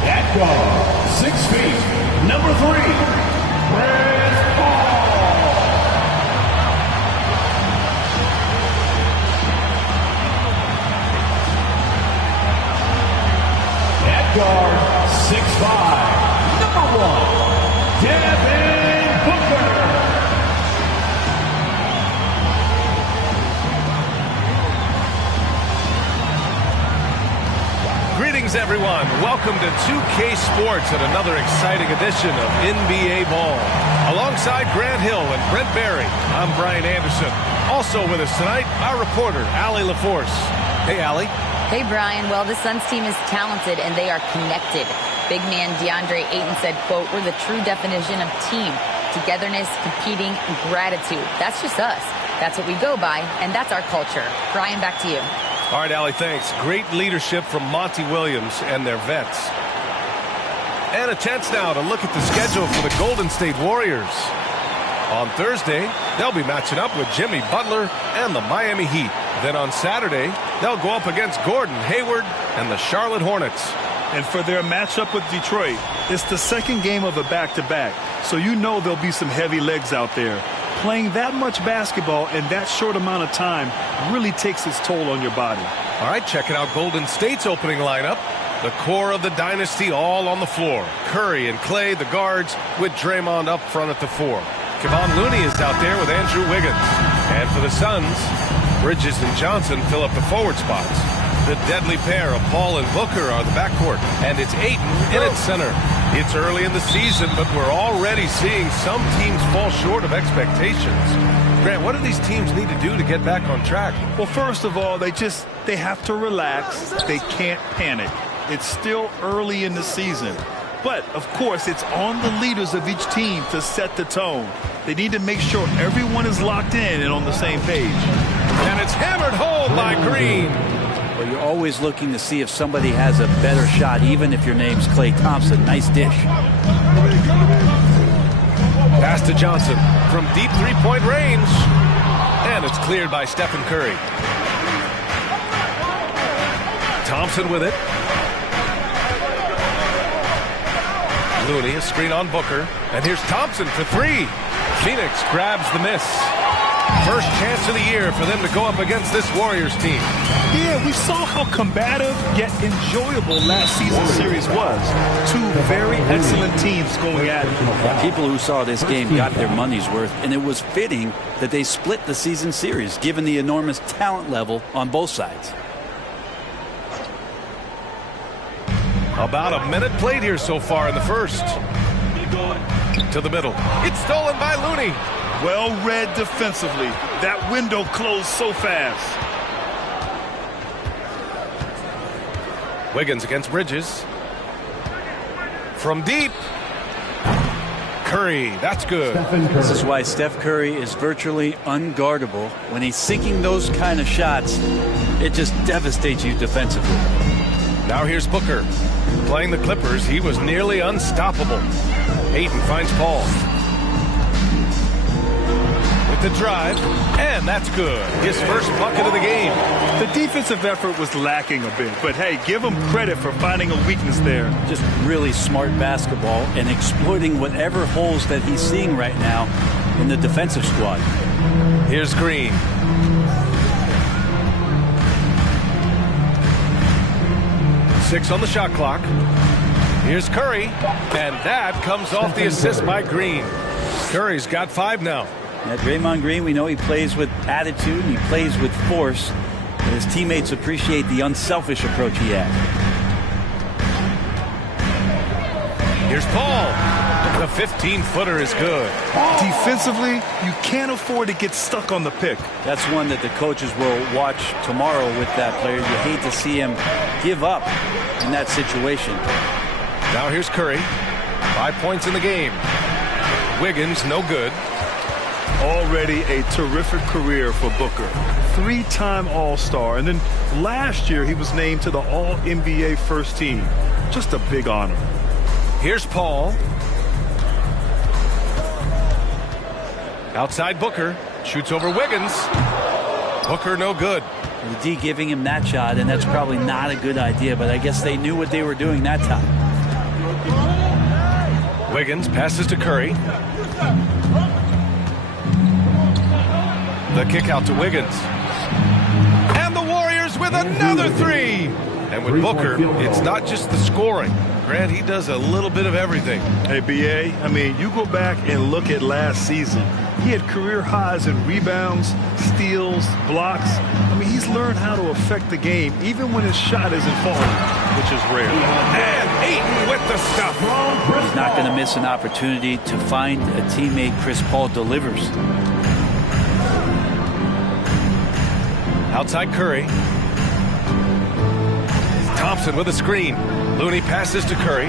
At guard, 6 feet, number 3, Chris Paul. At guard, 6'5", number 1, Devin Booker. Greetings, everyone. Welcome to 2K Sports and another exciting edition of NBA Ball. Alongside Grant Hill and Brent Barry, I'm Brian Anderson. Also with us tonight, our reporter, Allie LaForce. Hey, Allie. Hey, Brian. Well, the Suns team is talented and they are connected. Big man DeAndre Ayton said, quote, "We're the true definition of team. Togetherness, competing, and gratitude. That's just us. That's what we go by, and that's our culture." Brian, back to you. All right, Allie, thanks. Great leadership from Monty Williams and their vets. And a chance now to look at the schedule for the Golden State Warriors. On Thursday, they'll be matching up with Jimmy Butler and the Miami Heat. Then on Saturday, they'll go up against Gordon Hayward and the Charlotte Hornets. And for their matchup with Detroit, it's the second game of a back-to-back, so you know there'll be some heavy legs out there. Playing that much basketball in that short amount of time really takes its toll on your body. All right, checking out Golden State's opening lineup. The core of the dynasty all on the floor. Curry and Clay, the guards, with Draymond up front at the 4. Kevon Looney is out there with Andrew Wiggins. And for the Suns, Bridges and Johnson fill up the forward spots. The deadly pair of Paul and Booker are the backcourt, and it's Ayton in at center. It's early in the season, but we're already seeing some teams fall short of expectations. Grant, what do these teams need to do to get back on track? Well, first of all, they have to relax. They can't panic. It's still early in the season. But, of course, it's on the leaders of each team to set the tone. They need to make sure everyone is locked in and on the same page. And it's hammered home by Green. Well, you're always looking to see if somebody has a better shot, even if your name's Klay Thompson. Nice dish. Pass to Johnson from deep three-point range. And it's cleared by Stephen Curry. Thompson with it. Looney, a screen on Booker. And here's Thompson for 3. Phoenix grabs the miss. First chance of the year for them to go up against this Warriors team. Yeah, we saw how combative yet enjoyable last season's series was. Two very excellent teams going at it. People who saw this game got their money's worth, and it was fitting that they split the season series, given the enormous talent level on both sides. About a minute played here so far in the first. To the middle. It's stolen by Looney. Well read defensively. That window closed so fast. Wiggins against Bridges. From deep. Curry, that's good. This is why Steph Curry is virtually unguardable. When he's sinking those kind of shots, it just devastates you defensively. Now here's Booker. Playing the Clippers, he was nearly unstoppable. Ayton finds Paul. The drive, and that's good. His first bucket of the game. The defensive effort was lacking a bit, but hey, give him credit for finding a weakness there. Just really smart basketball and exploiting whatever holes that he's seeing right now in the defensive squad. Here's Green. Six on the shot clock. Here's Curry, and that comes off the assist by Green. Curry's got 5 now. Yeah, Draymond Green, we know he plays with attitude and he plays with force. But his teammates appreciate the unselfish approach he has. Here's Paul. The 15-footer is good. Defensively, you can't afford to get stuck on the pick. That's one that the coaches will watch tomorrow with that player. You hate to see him give up in that situation. Now here's Curry. 5 points in the game. Wiggins, no good. Already a terrific career for Booker. 3-time All-Star, and then last year he was named to the All-NBA first team. Just a big honor. Here's Paul. Outside Booker. Shoots over Wiggins. Booker no good. The D giving him that shot, and that's probably not a good idea, but I guess they knew what they were doing that time. Wiggins passes to Curry. The kick out to Wiggins. And the Warriors with another three. And with Booker, it's not just the scoring. Grant, he does a little bit of everything. Hey, B.A., I mean, you go back and look at last season. He had career highs in rebounds, steals, blocks. I mean, he's learned how to affect the game, even when his shot isn't falling, which is rare. And Ayton with the stuff. He's not going to miss an opportunity to find a teammate Chris Paul delivers. Outside Curry. Thompson with a screen. Looney passes to Curry.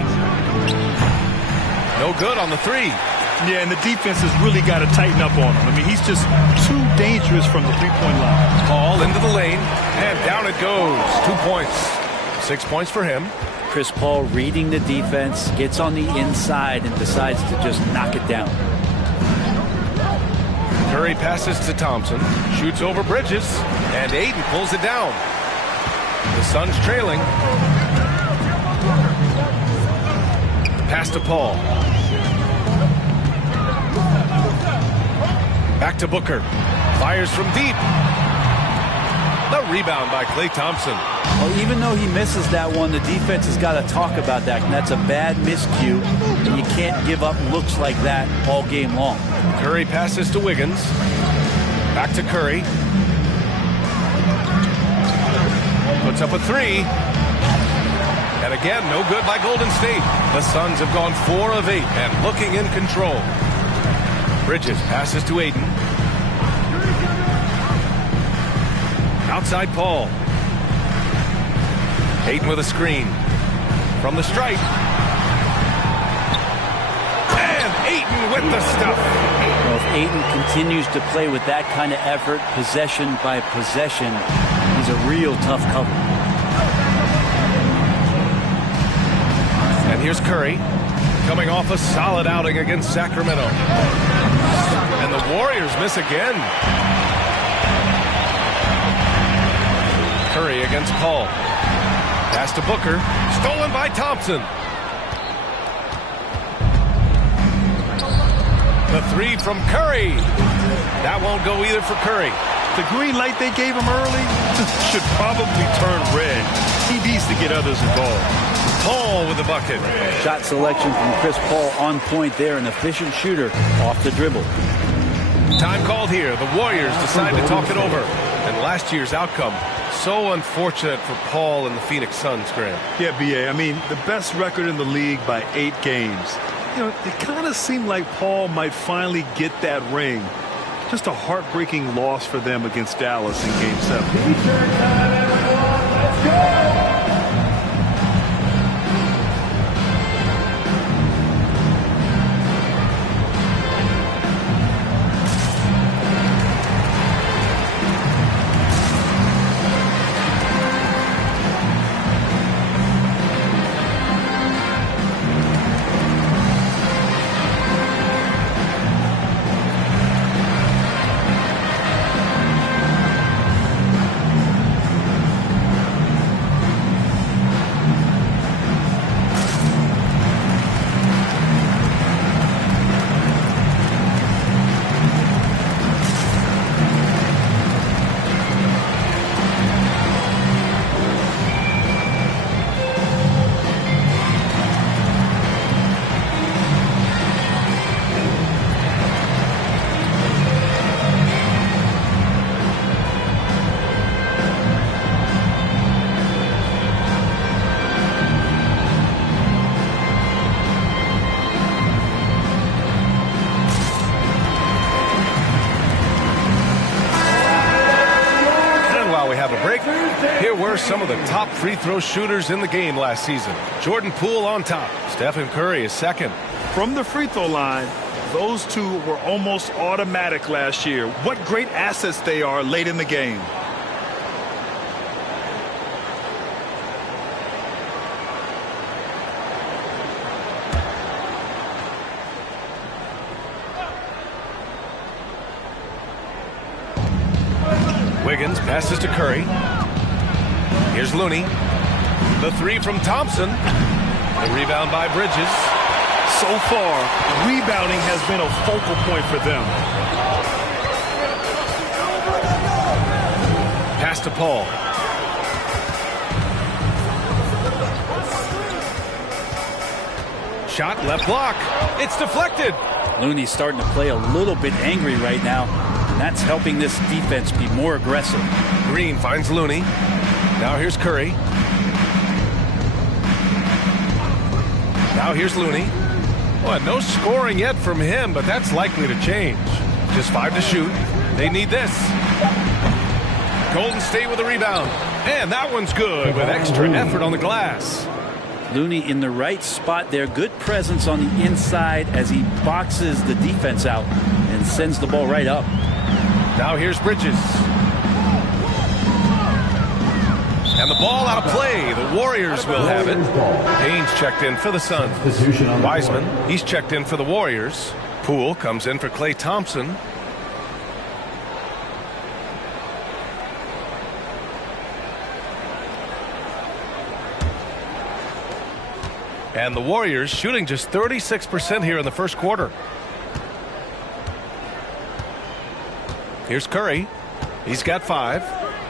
No good on the three. Yeah, and the defense has really got to tighten up on him. I mean, he's just too dangerous from the three-point line. Paul into the lane, and down it goes. 2 points. 6 points for him. Chris Paul reading the defense, gets on the inside, and decides to just knock it down. Curry passes to Thompson, shoots over Bridges, and Ayton pulls it down. The Suns trailing. Pass to Paul. Back to Booker. Fires from deep. The rebound by Klay Thompson. Well, even though he misses that one, the defense has got to talk about that. And that's a bad miscue. And you can't give up looks like that all game long. Curry passes to Wiggins. Back to Curry. Puts up a three. And again, no good by Golden State. The Suns have gone 4 of 8 and looking in control. Bridges passes to Ayton. Outside Paul. Ayton with a screen. From the stripe. And Ayton with the stuff. Well, if Ayton continues to play with that kind of effort, possession by possession, he's a real tough cover. And here's Curry, coming off a solid outing against Sacramento. And the Warriors miss again. Curry against Paul. Pass to Booker. Stolen by Thompson. The three from Curry. That won't go either for Curry. The green light they gave him early should probably turn red. He needs to get others involved. Paul with the bucket. Shot selection from Chris Paul on point there. An efficient shooter off the dribble. Time called here. The Warriors decide to talk it over. And last year's outcome, so unfortunate for Paul and the Phoenix Suns, Graham. Yeah, B.A., I mean, the best record in the league by 8 games. You know, it kind of seemed like Paul might finally get that ring. Just a heartbreaking loss for them against Dallas in Game 7. T-shirt time, everyone. Let's go! Some of the top free throw shooters in the game last season. Jordan Poole on top. Stephen Curry is second. From the free throw line, those two were almost automatic last year. What great assets they are late in the game. Wiggins passes to Curry. Here's Looney. The three from Thompson. The rebound by Bridges. So far, rebounding has been a focal point for them. Pass to Paul. Shot left block. It's deflected. Looney's starting to play a little bit angry right now, and that's helping this defense be more aggressive. Green finds Looney. Now here's Curry. Now here's Looney. Well, no scoring yet from him, but that's likely to change. Just 5 to shoot. They need this. Golden State with the rebound. And that one's good with extra effort on the glass. Looney in the right spot there. Good presence on the inside as he boxes the defense out and sends the ball right up. Now here's Bridges. And the ball out of play. The Warriors will have it. Haynes checked in for the Suns. Wiseman, he's checked in for the Warriors. Poole comes in for Klay Thompson. And the Warriors shooting just 36% here in the first quarter. Here's Curry. He's got 5.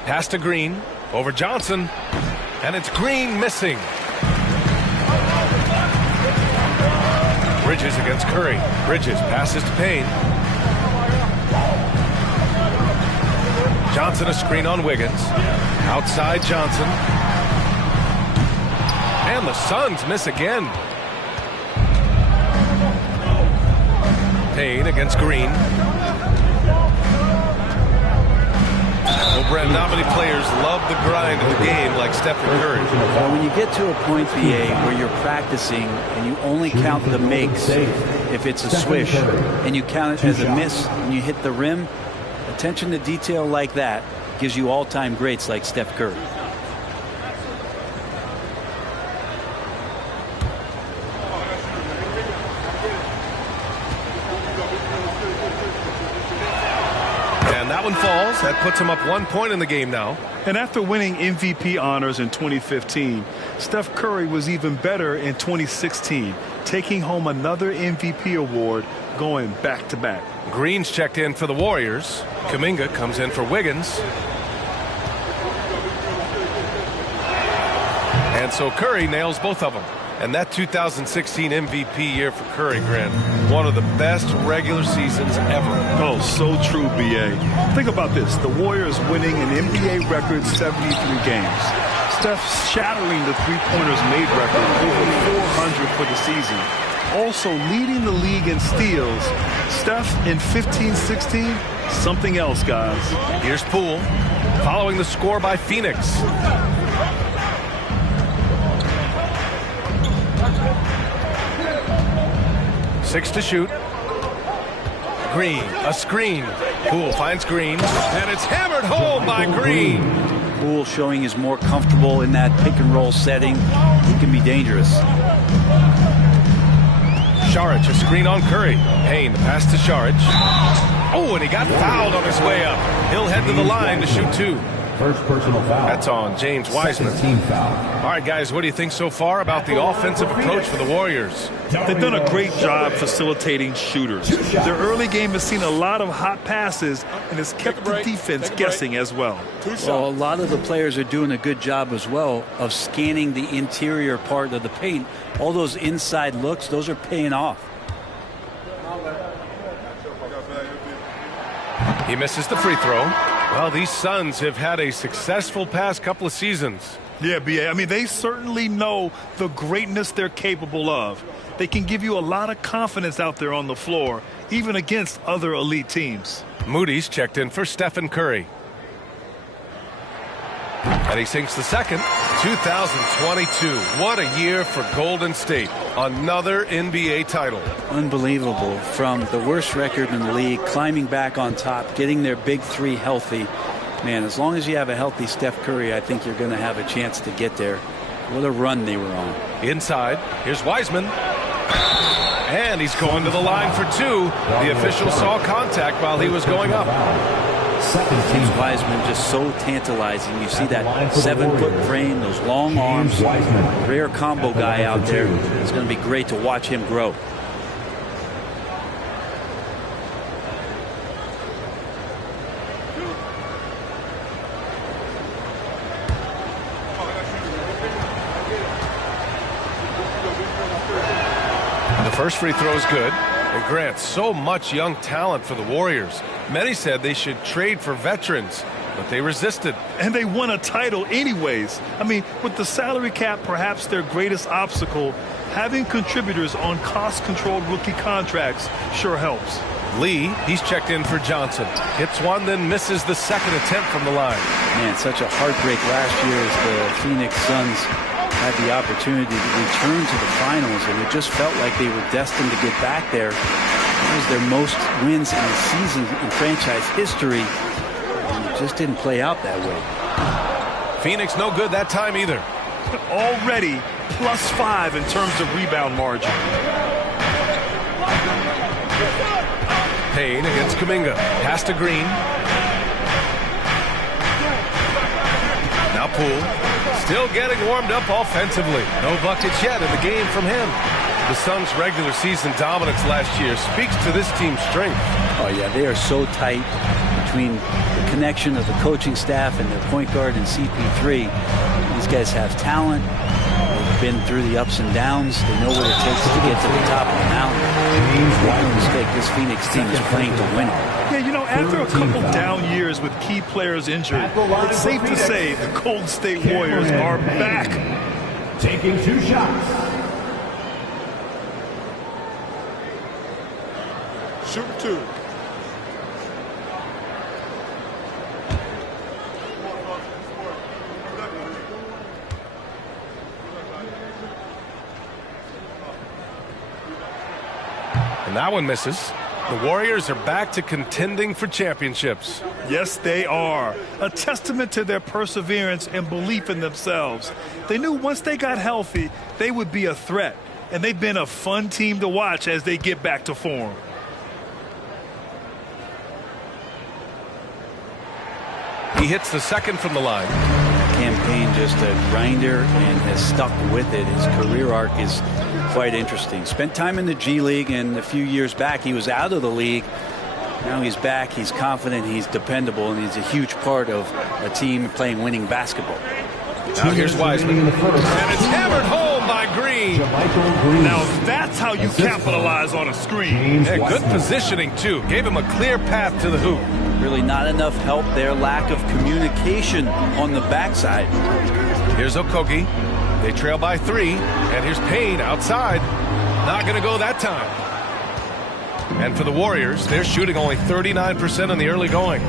Pass to Green. Over Johnson. And it's Green missing. Bridges against Curry. Bridges passes to Payne. Johnson a screen on Wiggins. Outside Johnson. And the Suns miss again. Payne against Green. Well, Brent, not many players love the grind of the game like Stephen Curry. Well, when you get to a point, BA, where you're practicing and you only count the makes if it's a swish, and you count it as a miss when you hit the rim, attention to detail like that gives you all-time greats like Steph Curry. Falls. That puts him up 1 point in the game now. And after winning MVP honors in 2015, Steph Curry was even better in 2016, taking home another MVP award, going back-to-back. Green's checked in for the Warriors. Kuminga comes in for Wiggins. And so Curry nails both of them. And that 2016 MVP year for Curry, Grant, one of the best regular seasons ever. Oh, so true, B.A. Think about this. The Warriors winning an NBA record 73 games. Steph shattering the three-pointers made record, over 400 for the season. Also leading the league in steals. Steph in 15-16, something else, guys. Here's Poole following the score by Phoenix. 6 to shoot. Green, a screen. Poole finds Green, and it's hammered home by Green. Poole showing is more comfortable in that pick-and-roll setting. He can be dangerous. Saric, a screen on Curry. Payne, the pass to Saric. Oh, and he got fouled on his way up. He'll head to the line to shoot 2. First personal foul. That's on James Wiseman. Second team foul. All right, guys, what do you think so far about the offensive approach for the Warriors? They've done a great job facilitating shooters. Their early game has seen a lot of hot passes and has kept the defense guessing as well. Well, a lot of the players are doing a good job as well of scanning the interior part of the paint. All those inside looks, those are paying off. He misses the free throw. Well, these Suns have had a successful past couple of seasons. Yeah, B.A. I mean, they certainly know the greatness they're capable of. They can give you a lot of confidence out there on the floor, even against other elite teams. Moody's checked in for Stephen Curry. And he sinks the second. 2022. What a year for Golden State. Another NBA title. Unbelievable. From the worst record in the league, climbing back on top, getting their big three healthy. Man, as long as you have a healthy Steph Curry, I think you're going to have a chance to get there. What a run they were on. Inside, here's Wiseman. And he's going to the line for 2. The official saw contact while he was going up. James Wiseman just so tantalizing. You see that 7-foot frame, those long arms, rare combo guy out there. It's going to be great to watch him grow. The first free throw is good. And Grant, so much young talent for the Warriors. Many said they should trade for veterans, but they resisted. And they won a title anyways. I mean, with the salary cap perhaps their greatest obstacle, having contributors on cost-controlled rookie contracts sure helps. Lee, he's checked in for Johnson. Hits one, then misses the second attempt from the line. Man, such a heartbreak last year as the Phoenix Suns had the opportunity to return to the finals, and it just felt like they were destined to get back there. It was their most wins in a season in franchise history, and it just didn't play out that way. Phoenix no good that time either. Already +5 in terms of rebound margin. Payne against Kuminga. Pass to Green. Now Poole. Still getting warmed up offensively. No buckets yet in the game from him. The Suns' regular season dominance last year speaks to this team's strength. Oh, yeah, they are so tight between the connection of the coaching staff and their point guard and CP3. These guys have talent. They've been through the ups and downs. They know what it takes to get to the top of the mountain. Make no mistake, this Phoenix team is playing to win it. Yeah, you know, after a couple down years with key players injured, it's safe to say the Golden State Warriors are back. Taking 2 shots. Shoot 2. And that one misses. The Warriors are back to contending for championships. Yes, they are. A testament to their perseverance and belief in themselves. They knew once they got healthy, they would be a threat. And they've been a fun team to watch as they get back to form. He hits the second from the line. Campaign just a grinder and has stuck with it. His career arc is quite interesting. Spent time in the G League, and a few years back he was out of the league. Now he's back. He's confident. He's dependable, and he's a huge part of a team playing winning basketball. Now here's Wiseman. And it's hammered home by Green. Now that's how you capitalize on a screen. And good positioning, too. Gave him a clear path to the hoop. Really not enough help there. Lack of communication on the backside. Here's Okogie. They trail by 3. And here's Payne outside. Not going to go that time. And for the Warriors, they're shooting only 39% in the early going.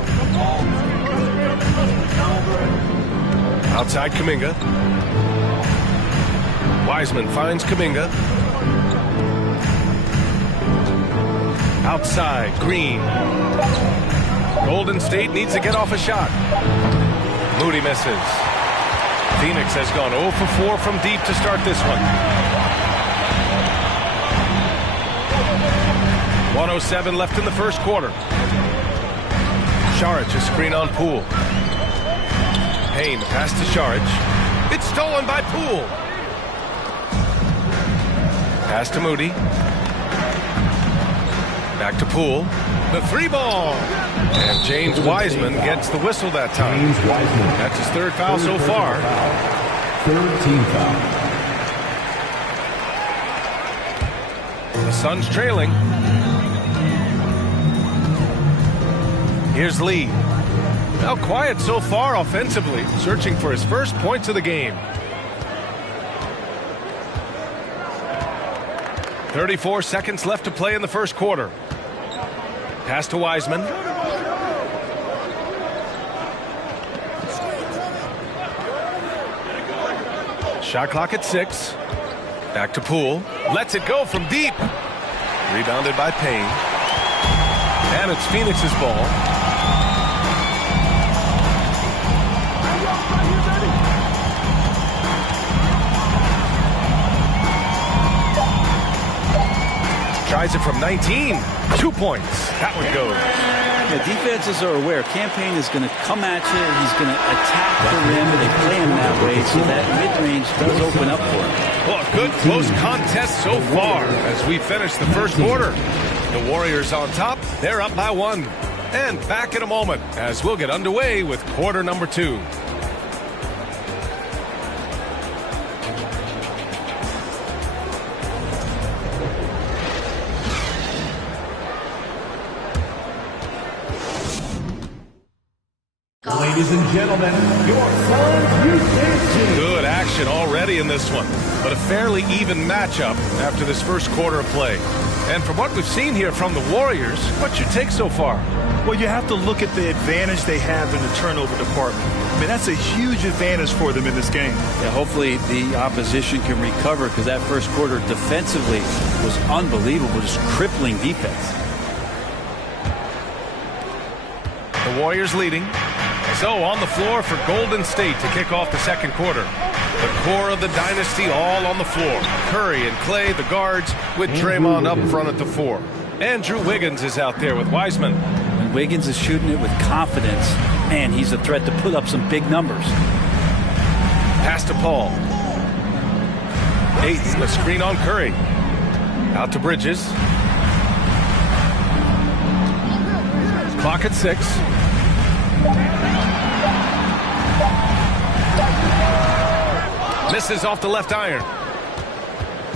Outside Kuminga. Wiseman finds Kuminga. Outside, Green. Golden State needs to get off a shot. Moody misses. Phoenix has gone 0 for 4 from deep to start this one. 1:07 left in the first quarter. Saric a screen on Poole. Payne pass to Saric. It's stolen by Poole. Pass to Moody. Back to Poole. The 3-ball. And James Wiseman gets the whistle that time. That's his 3rd foul so far. 3rd team foul. The Suns trailing. Here's Lee. Now quiet so far offensively, searching for his first points of the game. 34 seconds left to play in the first quarter. Pass to Wiseman. Shot clock at 6. Back to Poole. Lets it go from deep. Rebounded by Payne. And it's Phoenix's ball. Tries it from 19. 2 points. That one goes. Yeah, defenses are aware. Campaign is going to come at you. He's going to attack the rim. They play him that way, so that mid-range does open up for him. Well, a good close contest so far as we finish the first quarter. The Warriors on top. They're up by 1. And back in a moment as we'll get underway with quarter number 2. Ladies and gentlemen, your Suns Houston. Good action already in this one, but a fairly even matchup after this first quarter of play. And from what we've seen here from the Warriors, what's your take so far? Well, you have to look at the advantage they have in the turnover department. I mean, that's a huge advantage for them in this game. Yeah, hopefully the opposition can recover, because that first quarter defensively was unbelievable, just crippling defense. The Warriors leading. So on the floor for Golden State to kick off the second quarter. The core of the dynasty all on the floor. Curry and Clay, the guards, with Draymond up front at the 4. Andrew Wiggins is out there with Wiseman. And Wiggins is shooting it with confidence. Man, he's a threat to put up some big numbers. Pass to Paul. Ayton, a screen on Curry. Out to Bridges. Clock at 6. Misses off the left iron.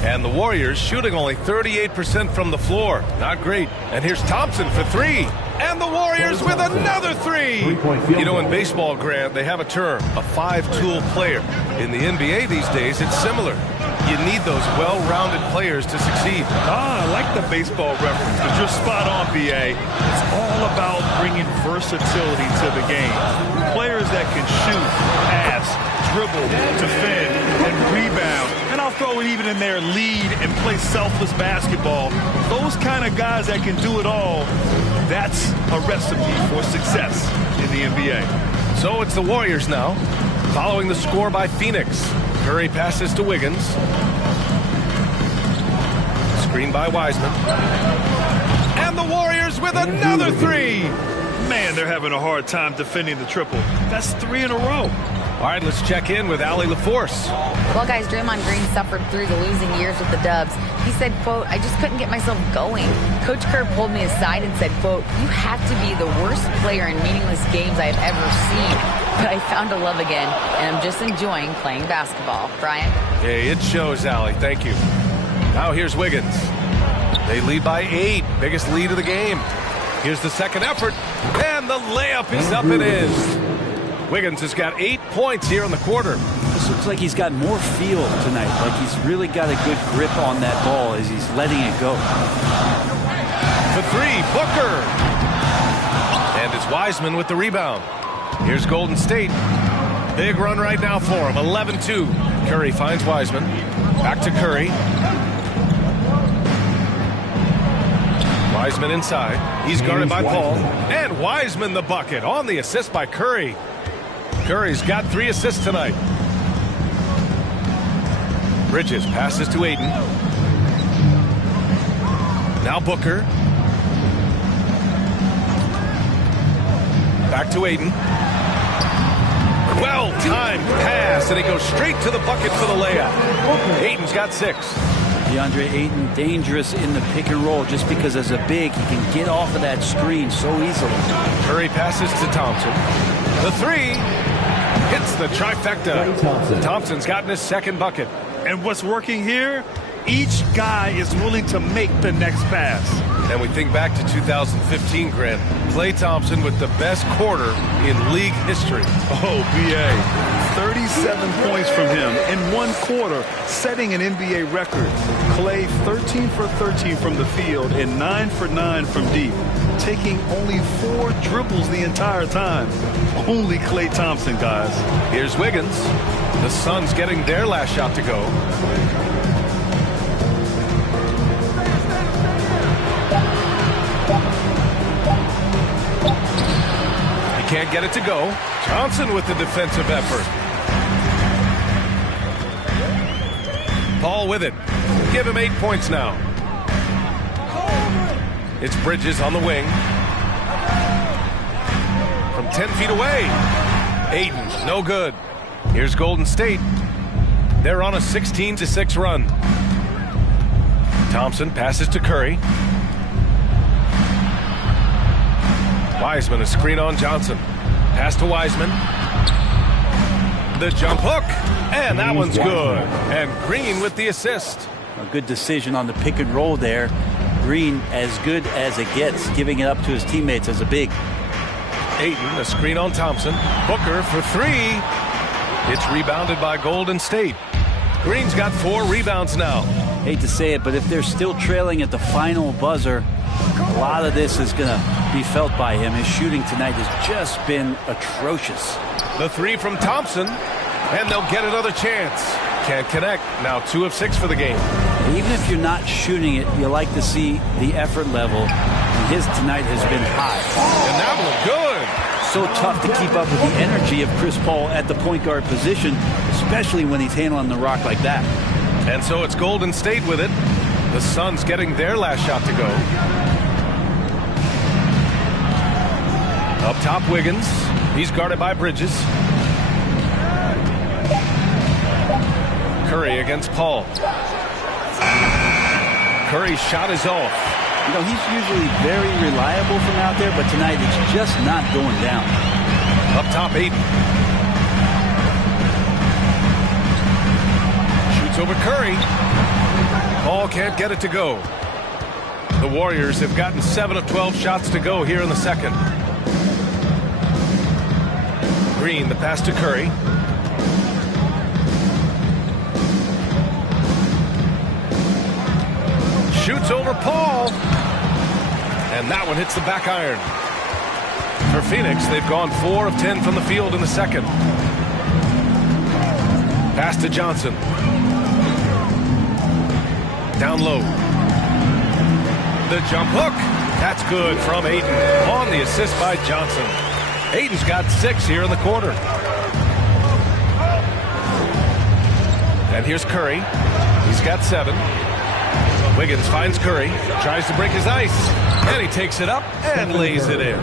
And the Warriors shooting only 38% from the floor. Not great. And here's Thompson for 3. And the Warriors with another 3. You know, in baseball, Grant, they have a term, a 5-tool player. In the NBA these days, it's similar. You need those well-rounded players to succeed. I like the baseball reference, but you're spot on, BA. It's all about bringing versatility to the game. Players that can shoot, pass, dribble, defend, and rebound. And I'll throw it even in there, lead and play selfless basketball. Those kind of guys that can do it all, that's a recipe for success in the NBA. So it's the Warriors now, following the score by Phoenix. Curry passes to Wiggins. Screen by Wiseman. And the Warriors with another 3. Man, they're having a hard time defending the triple. That's 3 in a row. All right, let's check in with Allie LaForce. Well, guys, Draymond Green suffered through the losing years with the Dubs. He said, quote, "I just couldn't get myself going." Coach Kerr pulled me aside and said, quote, "You have to be the worst player in meaningless games I have ever seen. But I found a love again, and I'm just enjoying playing basketball." Brian? Hey, it shows, Allie. Thank you. Now here's Wiggins. They lead by 8. Biggest lead of the game. Here's the second effort. And the layup is up and in. Wiggins has got 8 points here in the quarter. This looks like he's got more feel tonight. Like he's really got a good grip on that ball as he's letting it go. The 3, Booker. And it's Wiseman with the rebound. Here's Golden State. Big run right now for him. 11-2. Curry finds Wiseman. Back to Curry. Wiseman inside. He's guarded by Paul. And Wiseman the bucket on the assist by Curry. Curry's got 3 assists tonight. Bridges passes to Ayton. Now Booker. Back to Ayton. Well-timed pass, and he goes straight to the bucket for the layup. Ayton's got 6. DeAndre Ayton dangerous in the pick and roll just because as a big he can get off of that screen so easily. Curry passes to Thompson. The 3 hits the trifecta. Thompson's gotten his second bucket. And what's working here? Each guy is willing to make the next pass. And we think back to 2015, Grant. Klay Thompson with the best quarter in league history. Oh, BA. 37 points from him in one quarter, setting an NBA record. Klay 13 for 13 from the field and 9 for 9 from deep, taking only 4 dribbles the entire time. Only Klay Thompson, guys. Here's Wiggins. The Suns getting their last shot to go. He can't get it to go. Johnson with the defensive effort. Paul with it. Give him 8 points now. It's Bridges on the wing. 10 feet away. Ayton, no good. Here's Golden State. They're on a 16-6 run. Thompson passes to Curry. Wiseman, a screen on Johnson. Pass to Wiseman. The jump hook, and that one's good. And Green with the assist. A good decision on the pick and roll there. Green as good as it gets, giving it up to his teammates as a big. Ayton, a screen on Thompson. Booker for three. It's rebounded by Golden State. Green's got 4 rebounds now. Hate to say it, but if they're still trailing at the final buzzer, a lot of this is going to be felt by him. His shooting tonight has just been atrocious. The 3 from Thompson, and they'll get another chance. Can't connect. Now 2 of 6 for the game. Even if you're not shooting it, you like to see the effort level. And his tonight has been high. And that looked good. So tough to keep up with the energy of Chris Paul at the point guard position, especially when he's handling the rock like that. And so it's Golden State with it. The Suns getting their last shot to go. Up top, Wiggins. He's guarded by Bridges. Curry against Paul. Curry's shot is off. You know, he's usually very reliable from out there, but tonight it's just not going down. Up top, Ayton. Shoots over Curry. Paul can't get it to go. The Warriors have gotten 7 of 12 shots to go here in the second. Green, the pass to Curry. Shoots over Paul. And that one hits the back iron. For Phoenix, they've gone 4 of 10 from the field in the second. Pass to Johnson. Down low. The jump hook. That's good from Ayton. On the assist by Johnson. Ayton's got 6 here in the quarter. And here's Curry. He's got 7. Wiggins finds Curry. Tries to break his ice. And he takes it up and lays it in.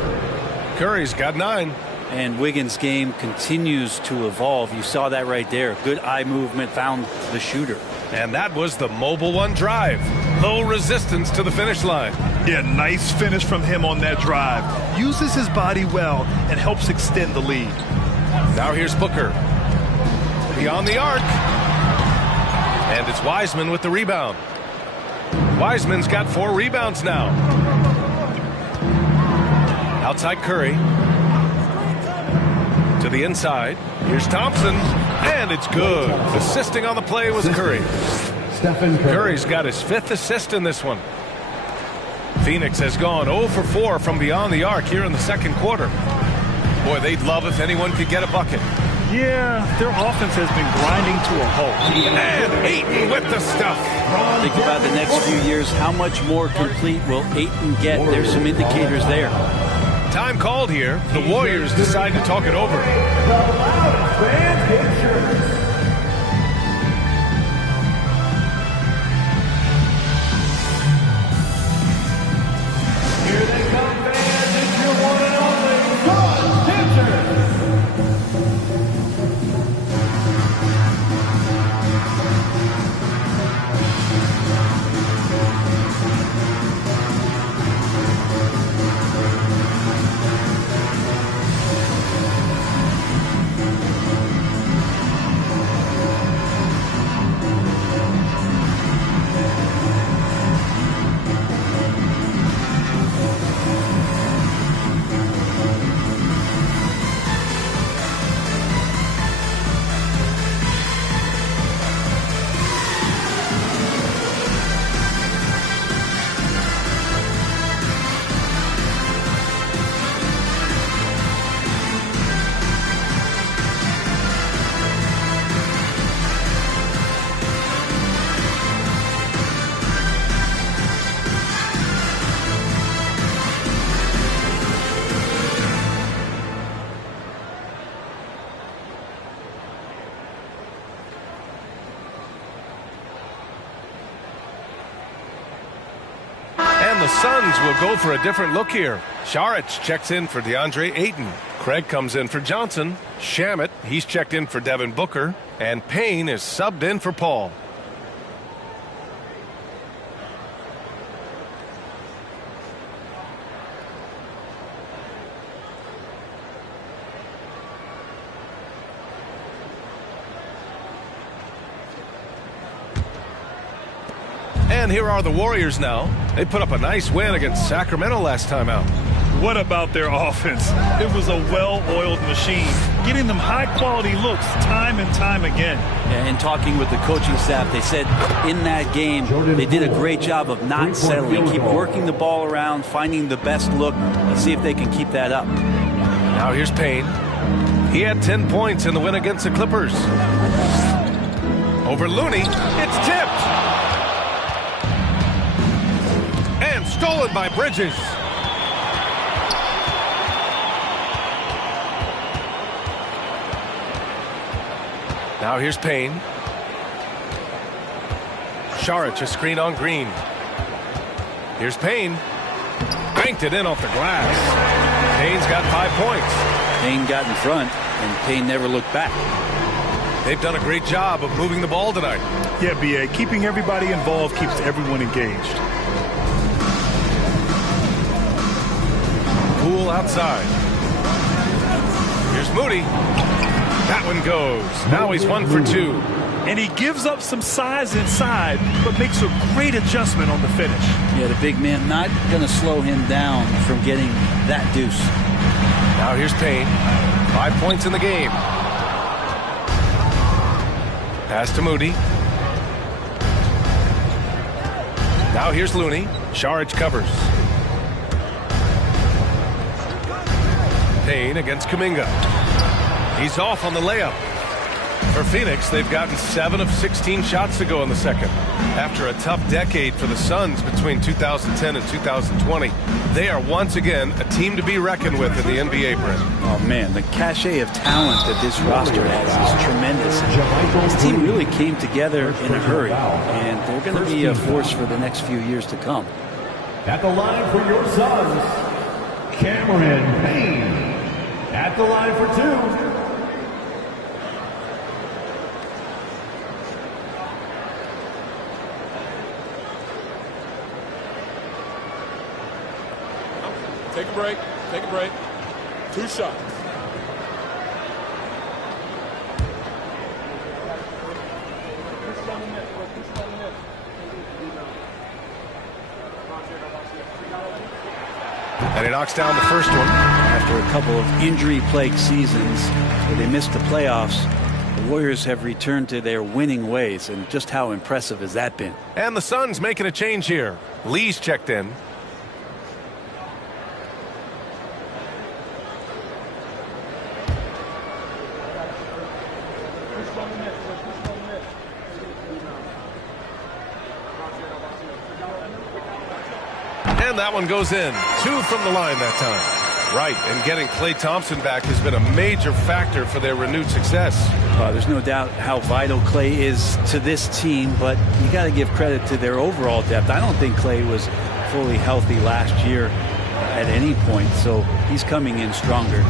Curry's got 9. And Wiggins' game continues to evolve. You saw that right there. Good eye movement, found the shooter. And that was the mobile one drive. Low resistance to the finish line. Yeah, nice finish from him on that drive. Uses his body well and helps extend the lead. Now here's Booker. Beyond the arc. And it's Wiseman with the rebound. Wiseman's got 4 rebounds now. Outside Curry. To the inside. Here's Thompson. And it's good. Assisting on the play was Curry. Curry's got his 5th assist in this one. Phoenix has gone 0 for 4 from beyond the arc here in the second quarter. Boy, they'd love if anyone could get a bucket. Yeah, their offense has been grinding to a halt. And Ayton with the stuff. Think about the next few years. How much more complete will Ayton get? There's some indicators there. Time called here. The Warriors decide to talk it over. Here they come, fans. It's your one and only Suns pitchers. Suns will go for a different look here. Saric checks in for DeAndre Ayton. Craig comes in for Johnson. Shamet, he's checked in for Devin Booker. And Payne is subbed in for Paul. And here are the Warriors now. They put up a nice win against Sacramento last time out. What about their offense? It was a well-oiled machine, getting them high-quality looks time and time again. Yeah, and talking with the coaching staff, they said in that game they did a great job of not settling. Keep working the ball around, finding the best look, and see if they can keep that up. Now here's Payne. He had 10 points in the win against the Clippers. Over Looney. It's tipped. And stolen by Bridges. Now here's Payne. Saric, a screen on Green. Here's Payne. Banked it in off the glass. Payne's got 5 points. Payne got in front, and Payne never looked back. They've done a great job of moving the ball tonight. Yeah, B.A., keeping everybody involved keeps everyone engaged. Poole outside. Here's Moody. That one goes. Now he's 1 for 2. And he gives up some size inside, but makes a great adjustment on the finish. Yeah, the big man not going to slow him down from getting that deuce. Now here's Payne. 5 points in the game. Pass to Moody. Now here's Looney. Saric covers. Payne against Kuminga. He's off on the layup. For Phoenix, they've gotten 7 of 16 shots to go in the second. After a tough decade for the Suns between 2010 and 2020, they are once again a team to be reckoned with in the NBA, Brent. Oh, man, the cachet of talent that this roster has is tremendous. This team really came together in a hurry, and they're going to be a force for the next few years to come. At the line for your Suns, Cameron Payne. At the line for 2. Take a break. Take a break. 2 shots. And he knocks down the first one. After a couple of injury-plagued seasons where they missed the playoffs, the Warriors have returned to their winning ways, and just how impressive has that been? And the Suns making a change here. Lee's checked in. And that one goes in. 2 from the line that time. Right, and getting Klay Thompson back has been a major factor for their renewed success. There's no doubt how vital Klay is to this team, but you got to give credit to their overall depth. I don't think Klay was fully healthy last year at any point, so he's coming in stronger.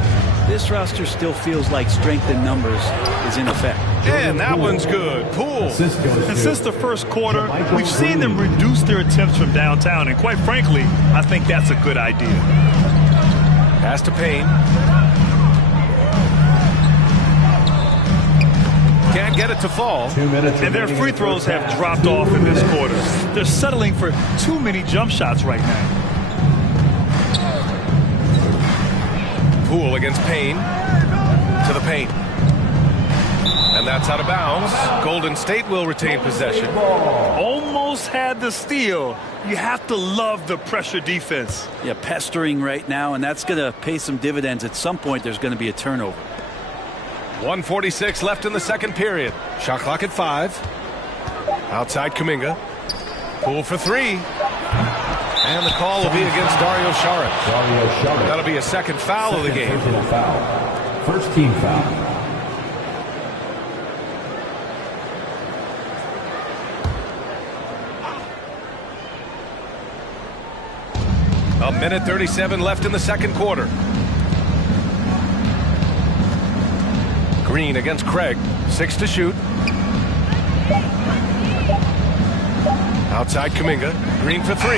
This roster still feels like strength in numbers is in effect. And that one's good. Poole. And since the first quarter, we've seen them reduce their attempts from downtown, and quite frankly, I think that's a good idea. Pass to Payne. Can't get it to fall. And their free throws have dropped off in this quarter. They're settling for too many jump shots right now. Poole against Payne. To the paint. And that's out of bounds. Golden State will retain possession. Almost had the steal. You have to love the pressure defense. Yeah, pestering right now, and that's going to pay some dividends. At some point, there's going to be a turnover. 1:46 left in the second period. Shot clock at 5. Outside Kuminga. Poole for 3. And the call will be against Dario Saric. That'll be a second foul of the game. First team foul. A minute 37 left in the second quarter. Green against Craig. 6 to shoot. Outside Kuminga. Green for 3.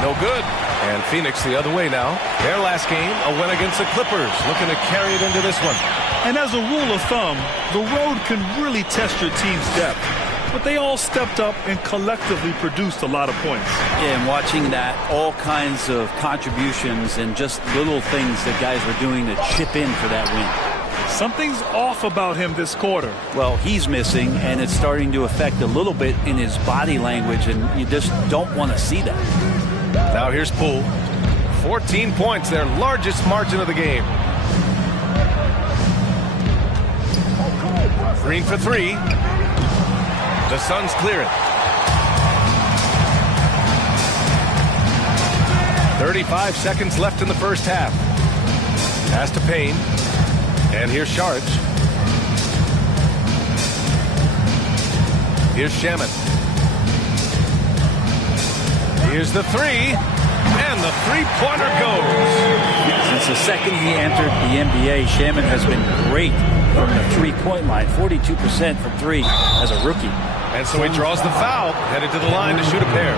No good. And Phoenix the other way now. Their last game, a win against the Clippers. Looking to carry it into this one. And as a rule of thumb, the road can really test your team's depth. But they all stepped up and collectively produced a lot of points. Yeah, and watching that, all kinds of contributions and just little things that guys were doing to chip in for that win. Something's off about him this quarter. Well, he's missing, and it's starting to affect a little bit in his body language, and you just don't want to see that. Now here's Poole. 14 points, their largest margin of the game. Green for 3. The Suns clear it. 35 seconds left in the first half. Pass to Payne. And here's Sharge. Here's Shaman. Here's the 3. And the three-pointer goes. Since the second he entered the NBA, Shaman has been great from the three-point line. 42% from 3 as a rookie. And so he draws the foul, headed to the line to shoot a pair.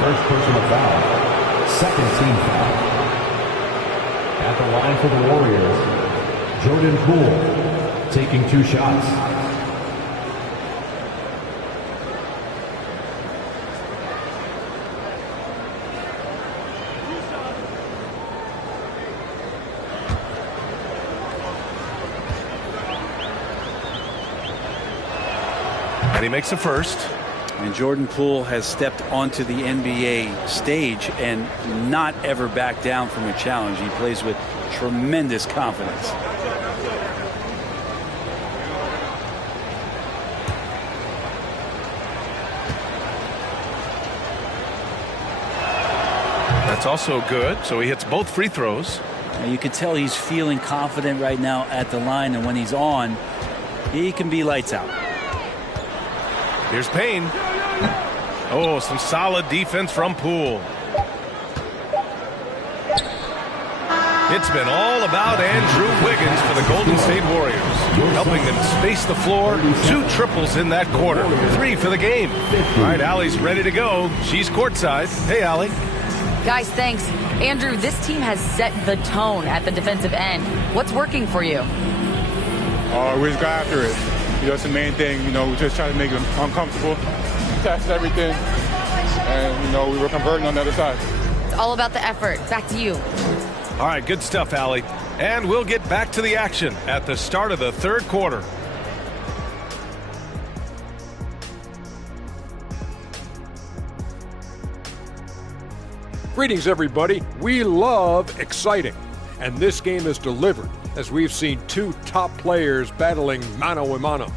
First personal foul. Second team foul. At the line for the Warriors, Jordan Poole taking 2 shots. And he makes the first. And Jordan Poole has stepped onto the NBA stage and not ever backed down from a challenge. He plays with tremendous confidence. That's also good. So he hits both free throws. And you can tell he's feeling confident right now at the line, and when he's on, he can be lights out. Here's Payne. Oh, some solid defense from Poole. It's been all about Andrew Wiggins for the Golden State Warriors, helping them space the floor. 2 triples in that quarter. 3 for the game. All right, Allie's ready to go. She's courtside. Hey, Allie. Guys, thanks. Andrew, this team has set the tone at the defensive end. What's working for you? We just got after it. You know, it's the main thing. You know, we just try to make them uncomfortable, test everything, and, you know, we were converting on the other side. It's all about the effort. Back to you. All right, good stuff, Allie. And we'll get back to the action at the start of the third quarter. Greetings, everybody. We love exciting, and this game is delivered as we've seen 2 top players battling mano-a-mano.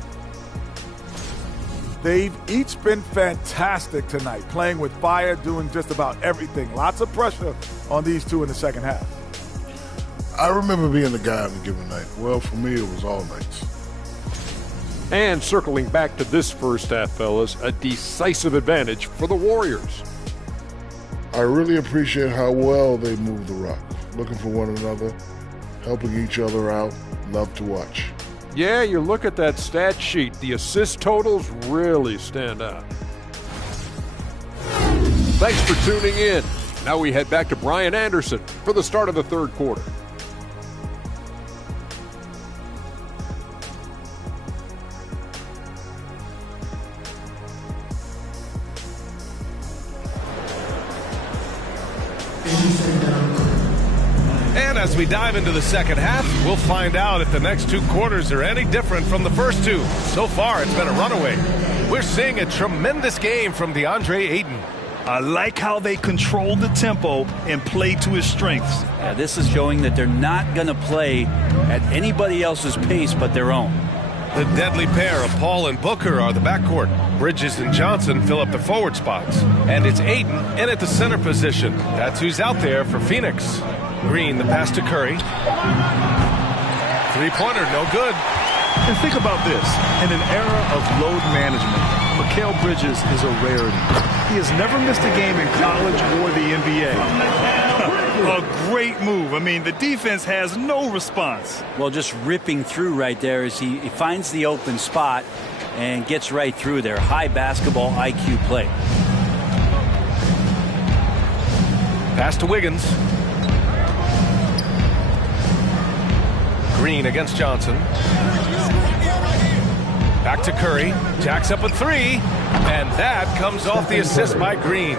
They've each been fantastic tonight, playing with fire, doing just about everything. Lots of pressure on these 2 in the second half. I remember being the guy on a given night. Well, for me, it was all nights. And circling back to this first half, fellas, a decisive advantage for the Warriors. I really appreciate how well they move the rock, looking for one another, helping each other out. Love to watch. Yeah, you look at that stat sheet, the assist totals really stand out. Thanks for tuning in. Now we head back to Brian Anderson for the start of the third quarter. And as we dive into the second half, we'll find out if the next 2 quarters are any different from the first 2. So far, it's been a runaway. We're seeing a tremendous game from DeAndre Ayton. I like how they control the tempo and play to his strengths. Yeah, this is showing that they're not going to play at anybody else's pace but their own. The deadly pair of Paul and Booker are the backcourt. Bridges and Johnson fill up the forward spots. And it's Ayton in at the center position. That's who's out there for Phoenix. Green, the pass to Curry. Three-pointer, no good. And think about this. In an era of load management, Mikal Bridges is a rarity. He has never missed a game in college or the NBA. A great move. I mean, the defense has no response. Well, just ripping through right there as he finds the open spot and gets right through there. High basketball IQ play. Pass to Wiggins. Green against Johnson. Back to Curry. Jacks up a three. And that comes off the assist by Green.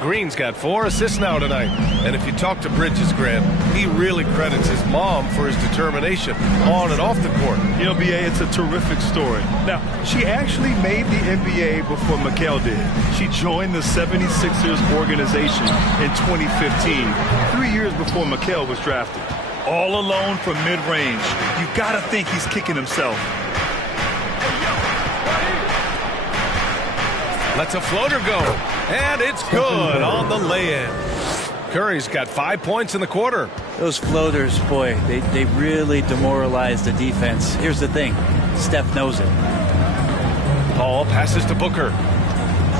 Green's got 4 assists now tonight. And if you talk to Bridges, Grant, he really credits his mom for his determination on and off the court. You know, BA, it's a terrific story. Now, she actually made the NBA before Mikal did. She joined the 76ers organization in 2015, 3 years before Mikal was drafted. All alone from mid-range. You got to think he's kicking himself. Lets a floater go. And it's good on the lay-in. Curry's got 5 points in the quarter. Those floaters, boy, they really demoralize the defense. Here's the thing. Steph knows it. Paul passes to Booker.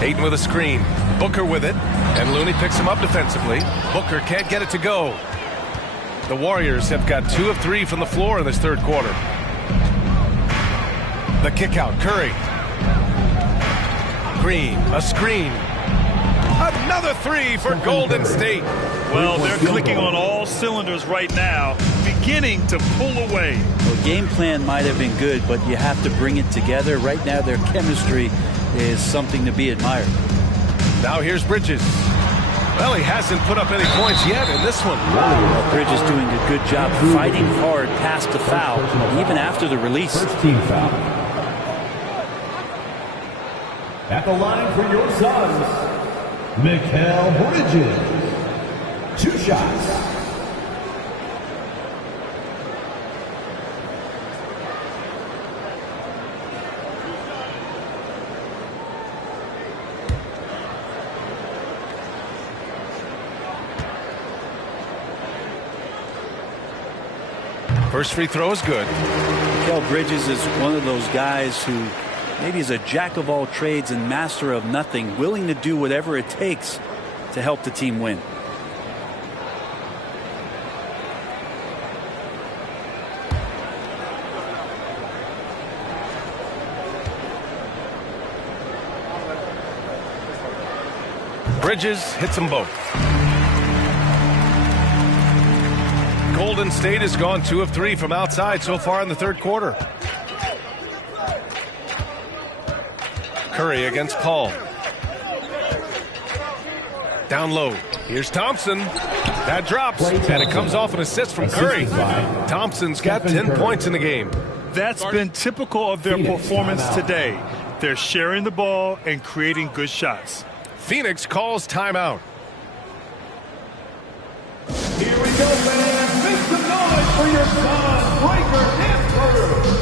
Ayton with a screen. Booker with it. And Looney picks him up defensively. Booker can't get it to go. The Warriors have got 2 of 3 from the floor in this third quarter. The kick out. Curry. Green. A screen. Another 3 for Golden State. Well, they're clicking on all cylinders right now, beginning to pull away. Well, game plan might have been good, but you have to bring it together. Right now, their chemistry is something to be admired. Now here's Bridges. Well, he hasn't put up any points yet in this one. Well, Bridges doing a good job fighting hard past the foul, even after the release. First team foul. At the line for your Suns, Mikal Bridges. 2 shots. First free throw is good. Mikal Bridges is one of those guys who maybe is a jack of all trades and master of nothing, willing to do whatever it takes to help the team win. Bridges hits them both. Golden State has gone 2 of 3 from outside so far in the third quarter. Curry against Paul. Down low. Here's Thompson. That drops, and it comes off an assist from Curry. Thompson's got 10 points in the game. That's been typical of their performance today. They're sharing the ball and creating good shots. Phoenix calls timeout. Here we go, fans. Make some noise for your son, Breaker and crew.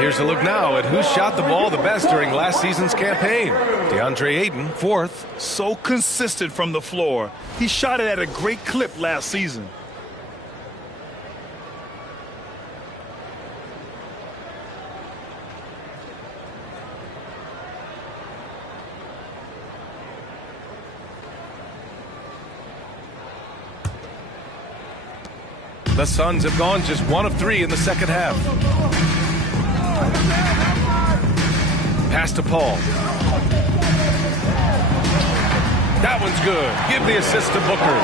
Here's a look now at who shot the ball the best during last season's campaign. DeAndre Ayton, 4th. So consistent from the floor. He shot it at a great clip last season. The Suns have gone just 1 of 3 in the second half. Pass to Paul. That one's good. Give the assist to Booker.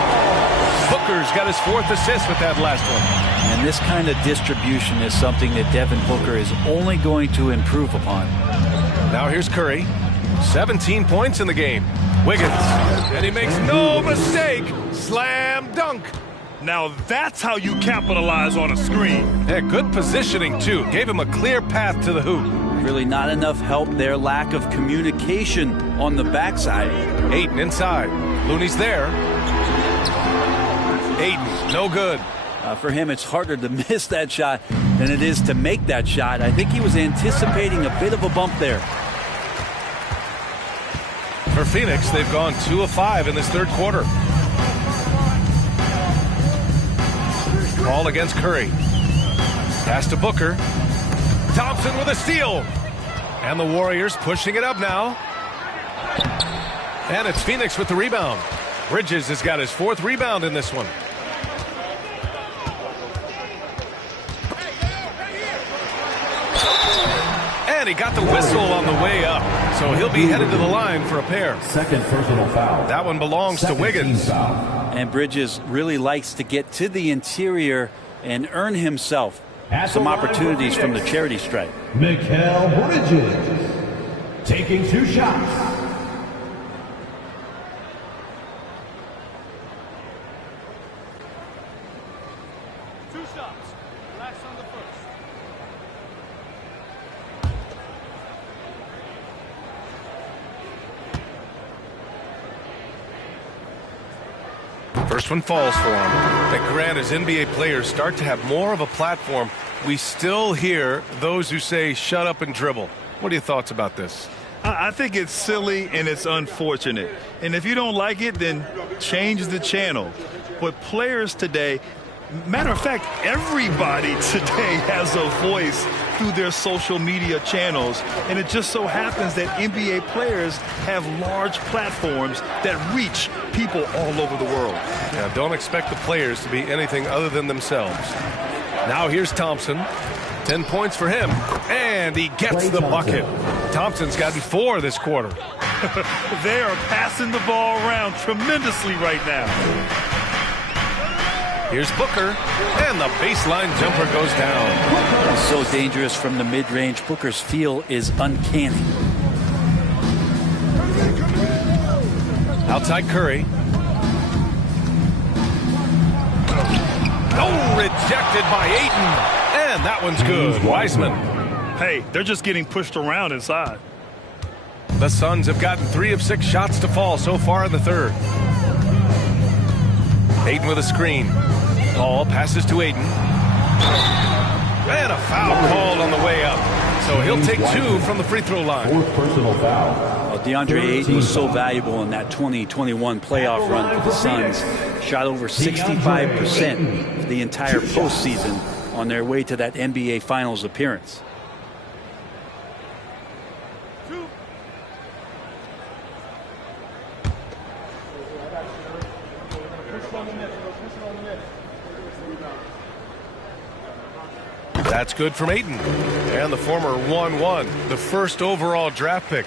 Booker's got his 4th assist with that last one. And this kind of distribution is something that Devin Booker is only going to improve upon. Now here's Curry. 17 points in the game. Wiggins. And he makes no mistake. Slam dunk. Now that's how you capitalize on a screen. Yeah, good positioning, too. Gave him a clear path to the hoop. Really not enough help there. Lack of communication on the backside. Ayton inside. Looney's there. Ayton, no good. For him, it's harder to miss that shot than it is to make that shot. I think he was anticipating a bit of a bump there. For Phoenix, they've gone 2 of 5 in this third quarter. Ball against Curry. Pass to Booker. Thompson with a steal. And the Warriors pushing it up now. And it's Phoenix with the rebound. Bridges has got his 4th rebound in this one. And he got the whistle on the way up. So he'll be headed to the line for a pair. Second personal foul. That one belongs to Wiggins. And Bridges really likes to get to the interior and earn himself some opportunities from the charity stripe. Mikal Bridges taking 2 shots. First one falls for him. And Grant, as NBA players start to have more of a platform, we still hear those who say shut up and dribble. What are your thoughts about this? I think it's silly and it's unfortunate. And if you don't like it, then change the channel. But players today, matter of fact, everybody today has a voice through their social media channels. And it just so happens that NBA players have large platforms that reach people all over the world. Yeah, don't expect the players to be anything other than themselves. Now here's Thompson. 10 points for him. And he gets the bucket. Thompson's gotten 4 this quarter. They are passing the ball around tremendously right now. Here's Booker, and the baseline jumper goes down. He's so dangerous from the mid-range. Booker's feel is uncanny. Outside Curry. Oh, rejected by Ayton. And that one's good. Wiseman. Hey, they're just getting pushed around inside. The Suns have gotten 3 of 6 shots to fall so far in the third. Ayton with a screen. Paul passes to Ayton. And a foul called on the way up. So he'll take 2 from the free throw line. 4th personal foul. Well, DeAndre Ayton was so valuable in that 2021 playoff run for the Suns. Shot over 65% for the entire postseason on their way to that NBA Finals appearance. That's good from Ayton. And the former 1-1, the first overall draft pick.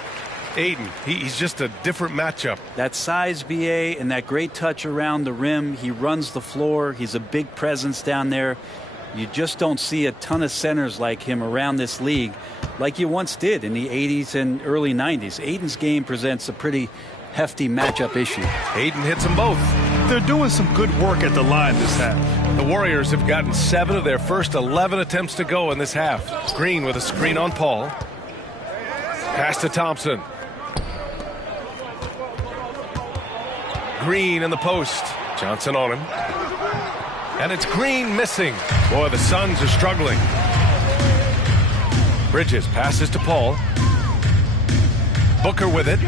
Ayton, he's just a different matchup. That size, BA, and that great touch around the rim. He runs the floor. He's a big presence down there. You just don't see a ton of centers like him around this league like you once did in the 80s and early 90s. Ayton's game presents a pretty hefty matchup issue. Ayton hits them both. They're doing some good work at the line this half. The Warriors have gotten 7 of their first 11 attempts to go in this half. Green with a screen on Paul. Pass to Thompson. Green in the post. Johnson on him. And it's Green missing. Boy, the Suns are struggling. Bridges passes to Paul. Booker with it.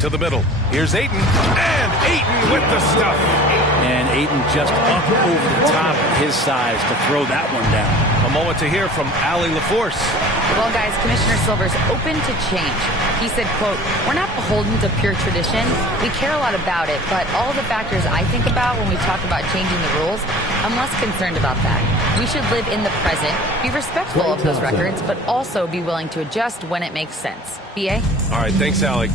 To the middle. Here's Ayton. And Ayton with the stuff. And Ayton just up over the top of his size to throw that one down. A moment to hear from Allie LaForce. Well, guys, Commissioner Silver's open to change. He said, quote, "We're not beholden to pure tradition. We care a lot about it, but all the factors I think about when we talk about changing the rules, I'm less concerned about that. We should live in the present, be respectful of those records, but also be willing to adjust when it makes sense." B.A.? All right, thanks, Allie.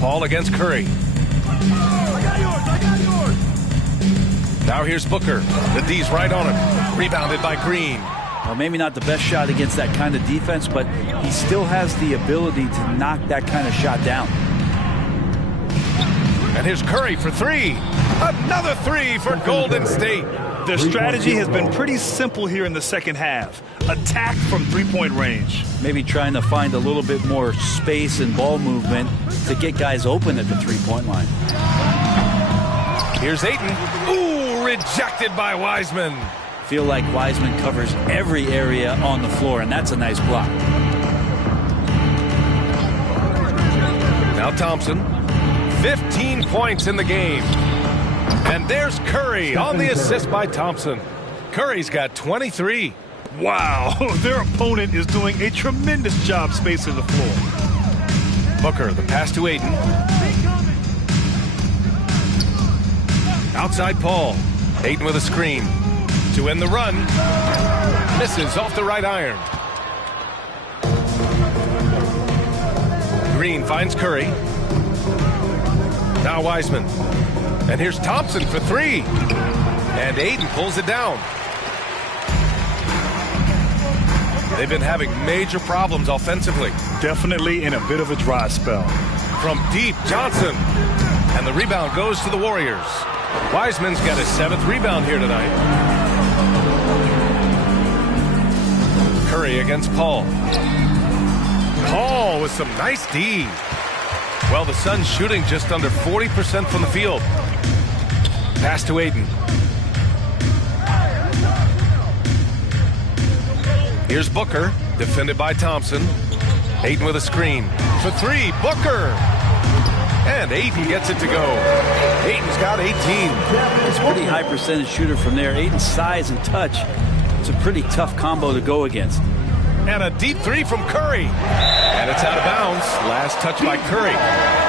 Paul against Curry. I got yours. Now here's Booker. The D's right on him. Rebounded by Green. Well, maybe not the best shot against that kind of defense, but he still has the ability to knock that kind of shot down. And here's Curry for three. Another three for Golden State. Their strategy has been pretty simple here in the second half. Attack from three-point range. Maybe trying to find a little bit more space and ball movement to get guys open at the three-point line. Here's Ayton. Ooh, rejected by Wiseman. Feel like Wiseman covers every area on the floor, and that's a nice block. Now Thompson. 15 points in the game. And there's Curry on the assist by Thompson. Curry's got 23. Wow, their opponent is doing a tremendous job spacing the floor. Booker, the pass to Ayton. Outside Paul. Ayton with a screen. To end the run. Misses off the right iron. Green finds Curry. Now Wiseman. And here's Thompson for three. And Ayton pulls it down. They've been having major problems offensively. Definitely in a bit of a dry spell. From deep, Johnson. And the rebound goes to the Warriors. Wiseman's got his 7th rebound here tonight. Curry against Paul. Paul with some nice D. Well, the Suns shooting just under 40% from the field. Pass to Ayton. Here's Booker, defended by Thompson. Ayton with a screen. For three, Booker! And Ayton gets it to go. Ayton's got 18. It's a pretty high percentage shooter from there. Ayton's size and touch, it's a pretty tough combo to go against. And a deep three from Curry. And it's out of bounds. Last touch by Curry.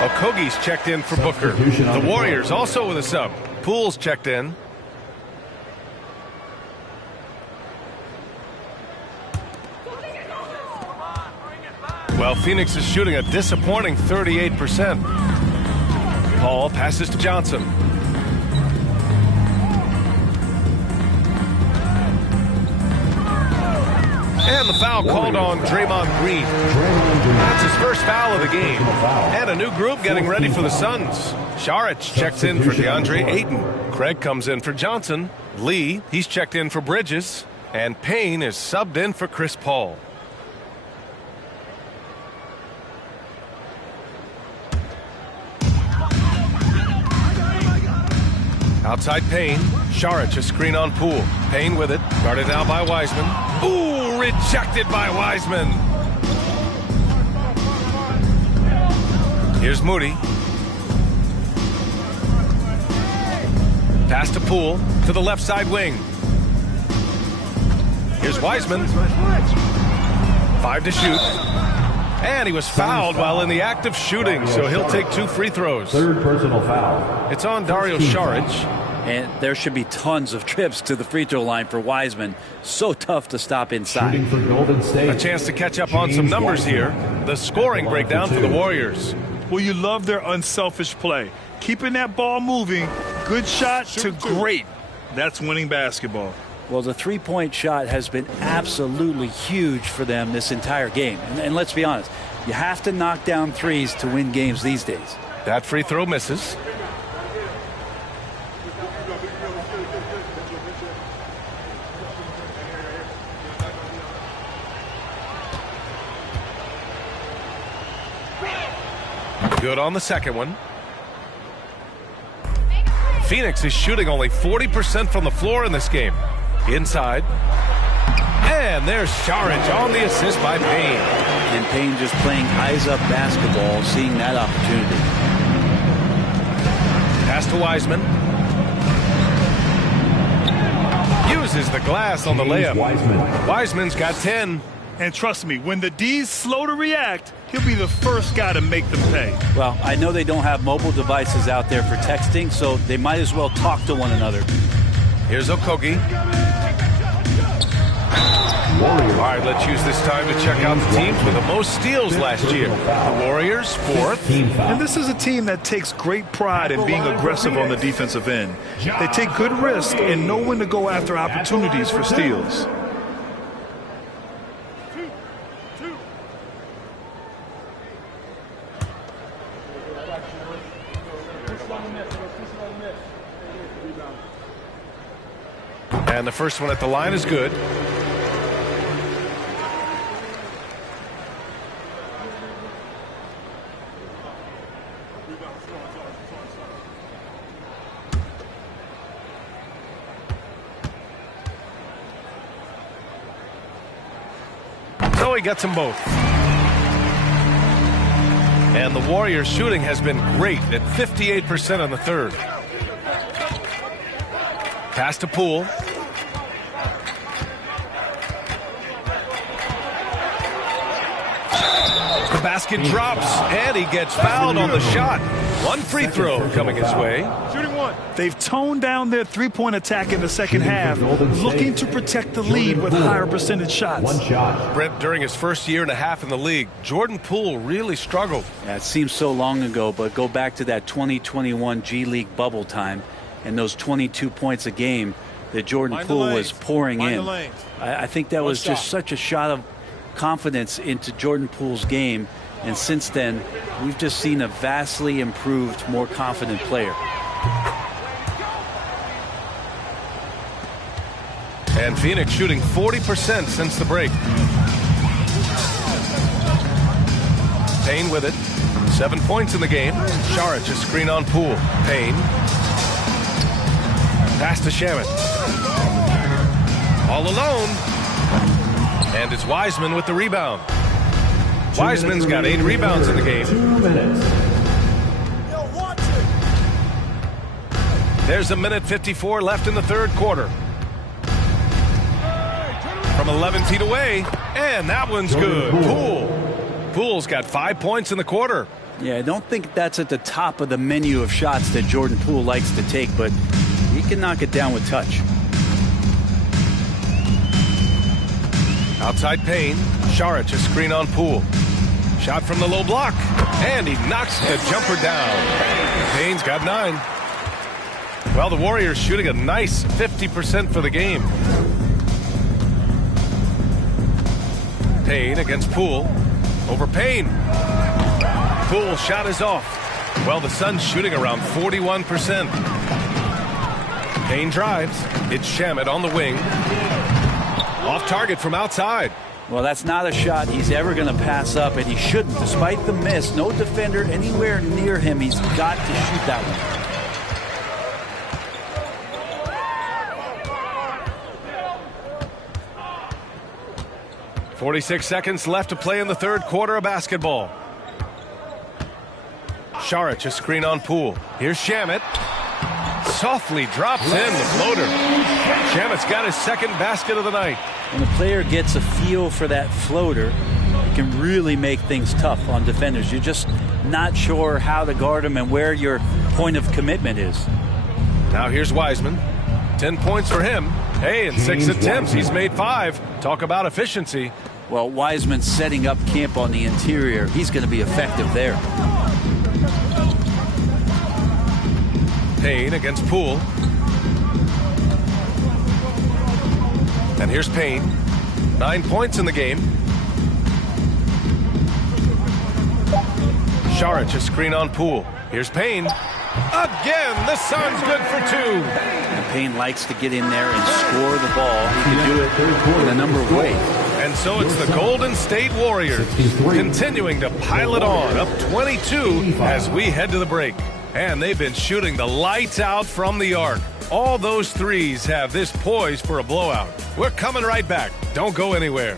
Okogie's checked in for Booker. The Warriors also with a sub. Poole's checked in. Well, Phoenix is shooting a disappointing 38%. Paul passes to Johnson. And the foul called on Draymond Green. That's his first foul of the game. And a new group getting ready for the Suns. Saric checks in for DeAndre Ayton. Craig comes in for Johnson. Lee, he's checked in for Bridges. And Payne is subbed in for Chris Paul. Outside Payne. Saric, a screen on Poole. Payne with it. Guarded now by Wiseman. Ooh, rejected by Wiseman. Here's Moody. Pass to Poole to the left side wing. Here's Wiseman. 5 to shoot. And he was fouled while in the act of shooting, so he'll take 2 free throws. 3rd personal foul. It's on Dario Saric. And there should be tons of trips to the free throw line for Wiseman. So tough to stop inside. Shooting for Golden State. A chance to catch up on some numbers here. The scoring breakdown for the Warriors. Well, you love their unselfish play. Keeping that ball moving, good shot to great. That's winning basketball. Well, the three-point shot has been absolutely huge for them this entire game. And let's be honest, you have to knock down threes to win games these days. That free throw misses. Good on the second one. Phoenix is shooting only 40% from the floor in this game. Inside. And there's Saric on the assist by Payne. And Payne just playing eyes-up basketball, seeing that opportunity. Pass to Wiseman. Uses the glass on the layup. Wiseman's got 10. And trust me, when the D's slow to react, he'll be the first guy to make them pay. Well, I know they don't have mobile devices out there for texting, so they might as well talk to one another. Here's Okogie. All right, let's use this time to check out the teams with the most steals last year. The Warriors, 4th. And this is a team that takes great pride in being aggressive on the defensive end. They take good risks and know when to go after opportunities for steals. And the first one at the line is good. So he gets them both. And the Warriors' shooting has been great at 58% on the third. Pass to Poole. The basket drops, and he gets fouled on the shot. One free throw coming his way. Shooting one. They've toned down their three-point attack in the second half, looking to protect the lead with higher percentage shots. One shot. Brent, during his first year and a half in the league, Jordan Poole really struggled. Yeah, it seems so long ago, but go back to that 2021 G League bubble time and those 22 points a game that Jordan Poole was pouring in. I think that was just such a shot of confidence into Jordan Poole's game, and since then we've just seen a vastly improved, more confident player. And Phoenix shooting 40% since the break. Payne with it. 7 points in the game. Saric a screen on Poole. Payne. Pass to Shamet. All alone. And it's Wiseman with the rebound. Wiseman's got 8 rebounds in the game. 2 minutes. There's a minute 54 left in the third quarter. From 11 feet away, and that one's good. Poole's got 5 points in the quarter. Yeah, I don't think that's at the top of the menu of shots that Jordan Poole likes to take, but he can knock it down with touch. Outside Payne. Saric a screen on Poole. Shot from the low block, and he knocks the jumper down. Payne's got 9. Well, the Warriors shooting a nice 50% for the game. Payne against Poole. Over Payne. Poole's shot is off. Well, the Suns shooting around 41%. Payne drives. It's Shamet on the wing. Off target from outside. Well, that's not a shot he's ever going to pass up, and he shouldn't. Despite the miss, no defender anywhere near him. He's got to shoot that one. 46 seconds left to play in the third quarter of basketball. Saric a screen on Poole. Here's Shamet. Softly drops in the floater. Shamet's got his second basket of the night. When the player gets a feel for that floater, it can really make things tough on defenders. You're just not sure how to guard them and where your point of commitment is. Now here's Wiseman. 10 points for him. Hey, in 6 attempts, he's made 5. Talk about efficiency. Well, Wiseman's setting up camp on the interior. He's going to be effective there. Payne against Poole. And here's Payne. 9 points in the game. Saric a screen on Poole. Here's Payne. Again, the Suns good for 2. And Payne likes to get in there and score the ball. He can do it in a number of ways. And so it's the Golden State Warriors continuing to pile it on, up 22 as we head to the break. And they've been shooting the lights out from the arc. All those threes have this poised for a blowout. We're coming right back. Don't go anywhere.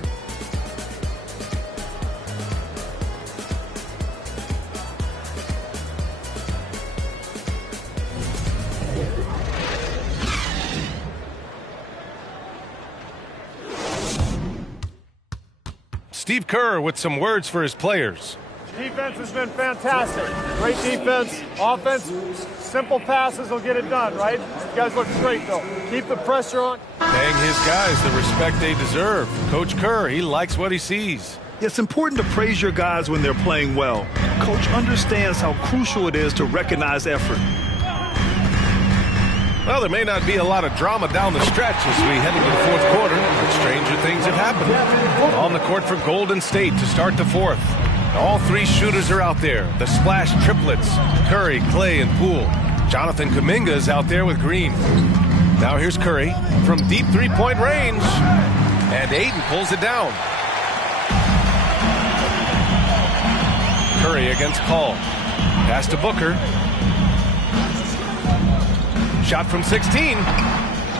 Steve Kerr with some words for his players. Defense has been fantastic. Great defense. Offense, simple passes will get it done, right? You guys look great, though. Keep the pressure on. Paying his guys the respect they deserve. Coach Kerr, he likes what he sees. It's important to praise your guys when they're playing well. Coach understands how crucial it is to recognize effort. Well, there may not be a lot of drama down the stretch as we head into the fourth quarter, but stranger things have happened. On the court for Golden State to start the fourth. All three shooters are out there. The splash triplets, Curry, Clay, and Poole. Jonathan Kuminga is out there with Green. Now here's Curry from deep three-point range. And Ayton pulls it down. Curry against Paul. Pass to Booker. Shot from 16.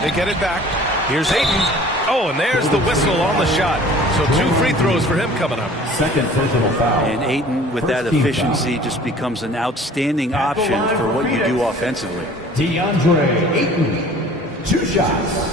They get it back. Here's Ayton. Oh, and there's the whistle on the shot. So 2 free throws for him coming up. Second personal foul. And Ayton, with that efficiency, just becomes an outstanding option for what you do offensively. DeAndre Ayton, 2 shots.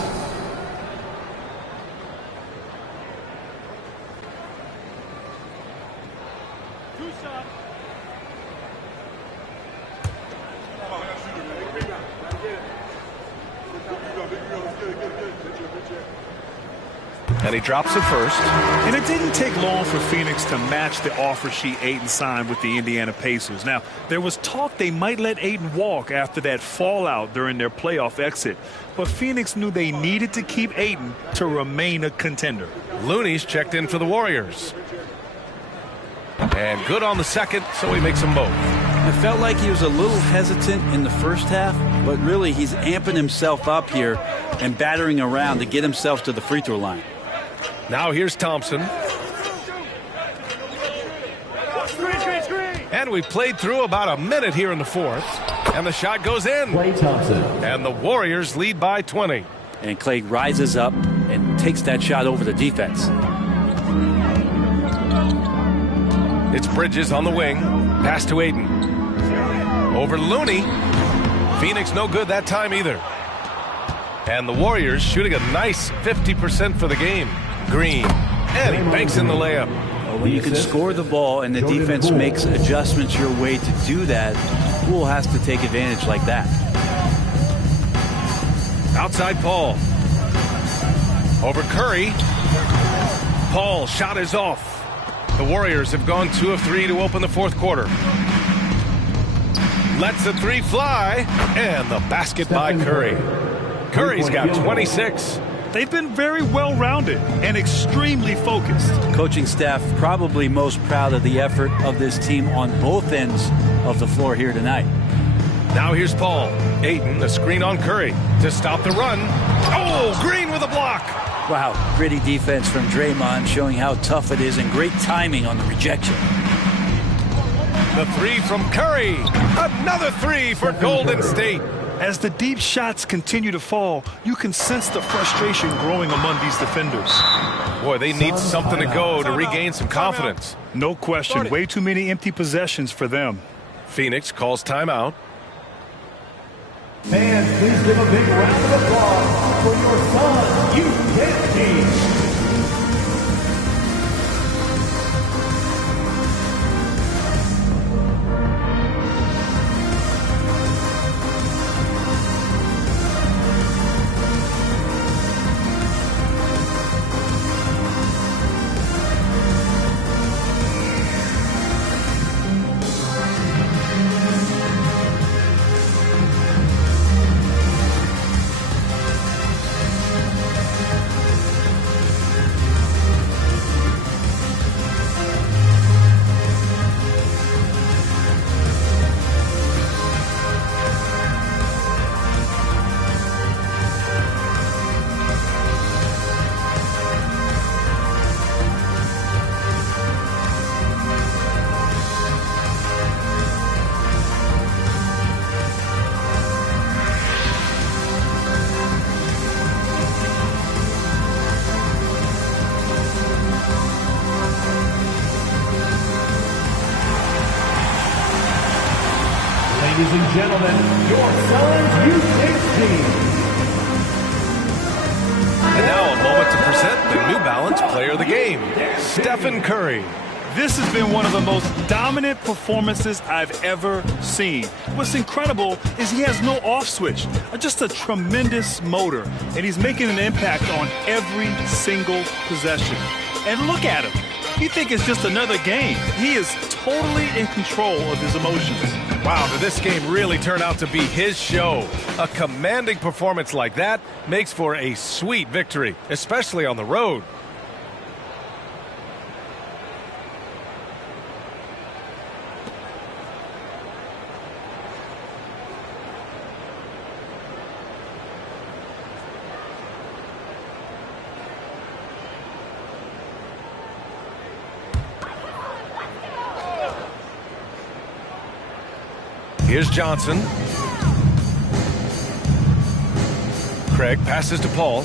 And he drops it first. And it didn't take long for Phoenix to match the offer sheet Ayton signed with the Indiana Pacers. Now, there was talk they might let Ayton walk after that fallout during their playoff exit. But Phoenix knew they needed to keep Ayton to remain a contender. Looney's checked in for the Warriors. And good on the second, so he makes them both. It felt like he was a little hesitant in the first half, but really he's amping himself up here and battering around to get himself to the free throw line. Now here's Thompson. And we played through about a minute here in the fourth. And the shot goes in. Klay Thompson. And the Warriors lead by 20. And Clay rises up and takes that shot over the defense. It's Bridges on the wing. Pass to Ayton. Over to Looney. Phoenix no good that time either. And the Warriors shooting a nice 50% for the game. Green. And he banks in the layup. When you can score the ball and the defense makes adjustments your way to do that, Poole has to take advantage like that. Outside Paul. Over Curry. Paul, shot is off. The Warriors have gone 2 of 3 to open the fourth quarter. Lets the 3 fly. And the basket by Curry. Curry's got 26. They've been very well-rounded and extremely focused. Coaching staff probably most proud of the effort of this team on both ends of the floor here tonight. Now here's Paul. Ayton, the screen on Curry to stop the run. Oh, Green with a block. Wow, gritty defense from Draymond showing how tough it is and great timing on the rejection. The 3 from Curry. Another 3 for Golden State. As the deep shots continue to fall, you can sense the frustration growing among these defenders. Boy, they need something to go to regain some confidence. No question. Way too many empty possessions for them. Phoenix calls timeout. Fans, please give a big round of applause for your Suns youth team. Ladies and gentlemen, your Suns U6 team. And now a moment to present the New Balance Player of the Game, Stephen Curry. This has been one of the most dominant performances I've ever seen. What's incredible is he has no off switch, just a tremendous motor, and he's making an impact on every single possession. And look at him. You think it's just another game. He is totally in control of his emotions. Wow, did this game really turn out to be his show? A commanding performance like that makes for a sweet victory, especially on the road. Here's Johnson. Craig passes to Paul.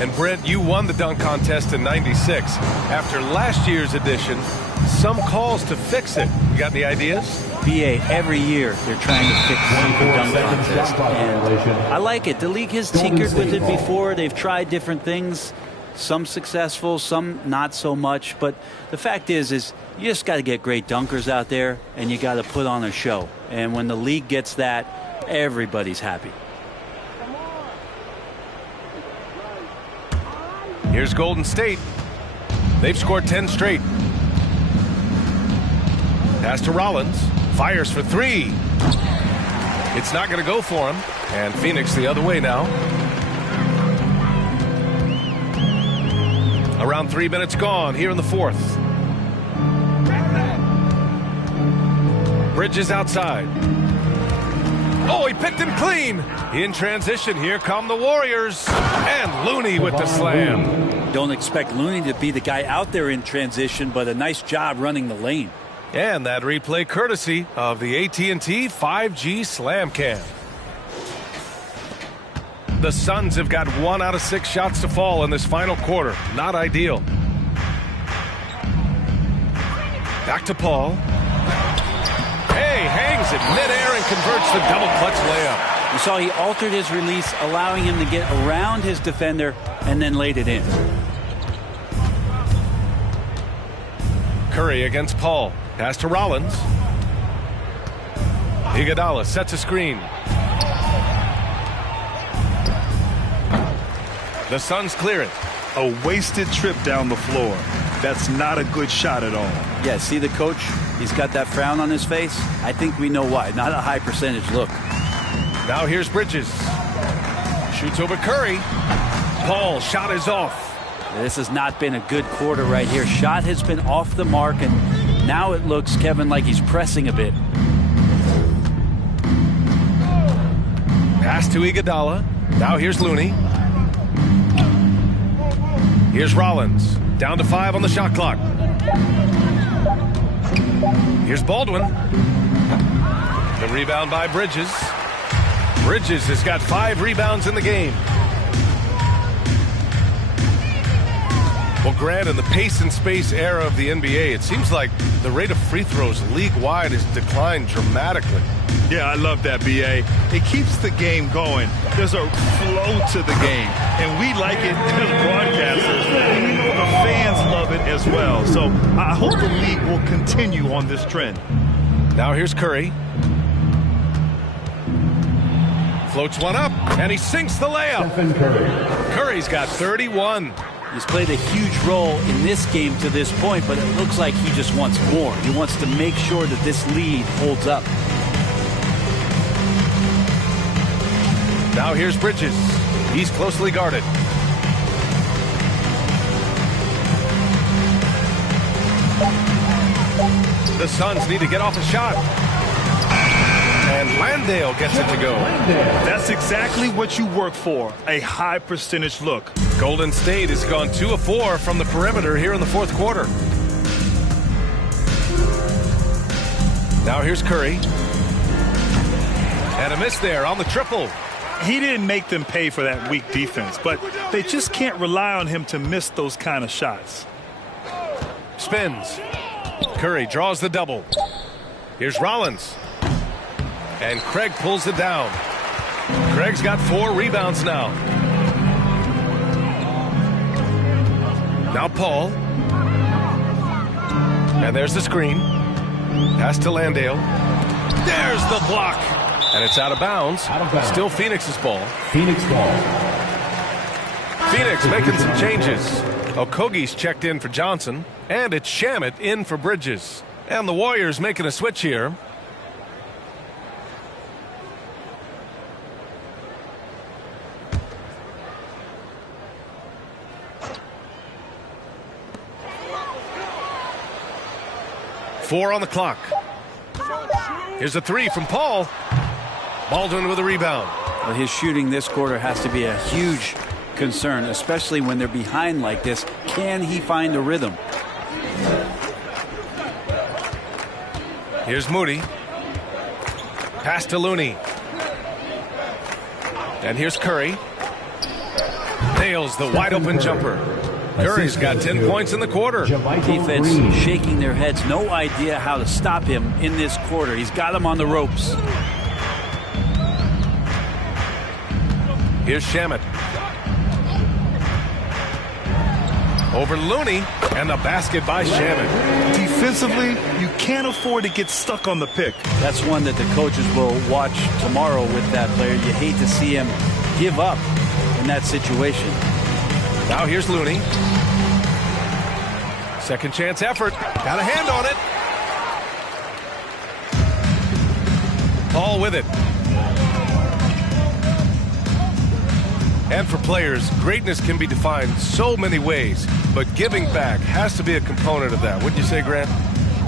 And Brent, you won the dunk contest in '96. After last year's edition, some calls to fix it. You got any ideas? BA, every year they're trying to fix the dunk contest. And I like it. The league has tinkered with it before. They've tried different things. Some successful, some not so much. But the fact is you just got to get great dunkers out there, and you got to put on a show. And when the league gets that, everybody's happy. Here's Golden State. They've scored 10 straight. Pass to Rollins. Fires for three. It's not going to go for him. And Phoenix the other way now. Around 3 minutes gone here in the fourth. Bridges outside. Oh, he picked him clean. In transition, here come the Warriors. And Looney with the slam. Don't expect Looney to be the guy out there in transition, but a nice job running the lane. And that replay courtesy of the AT&T 5G Slam Cam. The Suns have got 1 out of 6 shots to fall in this final quarter. Not ideal. Back to Paul. Hey, hangs it midair and converts the double clutch layup. You saw he altered his release, allowing him to get around his defender and then laid it in. Curry against Paul. Pass to Rollins. Iguodala sets a screen. The Suns clear it. A wasted trip down the floor. That's not a good shot at all. Yeah, see the coach? He's got that frown on his face. I think we know why. Not a high percentage look. Now here's Bridges. Shoots over Curry. Paul, shot is off. This has not been a good quarter right here. Shot has been off the mark, and now it looks, Kevin, like he's pressing a bit. Pass to Iguodala. Now here's Looney. Here's Rollins. Down to 5 on the shot clock. Here's Baldwin. The rebound by Bridges. Bridges has got 5 rebounds in the game. Well, Grant, in the pace and space era of the NBA, it seems like the rate of free throws league-wide has declined dramatically. Yeah, I love that, B.A. It keeps the game going. There's a flow to the game, and we like it as broadcasters. And we know the fans love it as well. So I hope the league will continue on this trend. Now here's Curry. Floats one up, and he sinks the layup. Stephen Curry. Curry's got 31. He's played a huge role in this game to this point, but it looks like he just wants more. He wants to make sure that this lead holds up. Now here's Bridges. He's closely guarded. The Suns need to get off a shot. And Landale gets it to go. That's exactly what you work for, a high percentage look. Golden State has gone 2 of 4 from the perimeter here in the fourth quarter. Now here's Curry. And a miss there on the triple. He didn't make them pay for that weak defense, but they just can't rely on him to miss those kind of shots. Spins. Curry draws the double. Here's Rollins. And Craig pulls it down. Craig's got 4 rebounds now. Now Paul. And there's the screen. Pass to Landale. There's the block. And it's out of bounds. Still Phoenix's ball. Phoenix ball. Phoenix making some changes. Okogie's checked in for Johnson. And it's Shamet in for Bridges. And the Warriors making a switch here. Four on the clock. Here's a 3 from Paul. Baldwin with a rebound. Well, his shooting this quarter has to be a huge concern, especially when they're behind like this. Can he find a rhythm? Here's Moody. Pass to Looney. And here's Curry. Nails the wide open jumper. Curry's got 10 points in the quarter. Defense shaking their heads. No idea how to stop him in this quarter. He's got him on the ropes. Here's Shamet. Over Looney, and the basket by Shamet. Defensively, you can't afford to get stuck on the pick. That's one that the coaches will watch tomorrow with that player. You hate to see him give up in that situation. Now here's Looney. Second chance effort. Got a hand on it. Paul with it. And for players, greatness can be defined so many ways, but giving back has to be a component of that. Wouldn't you say, Grant?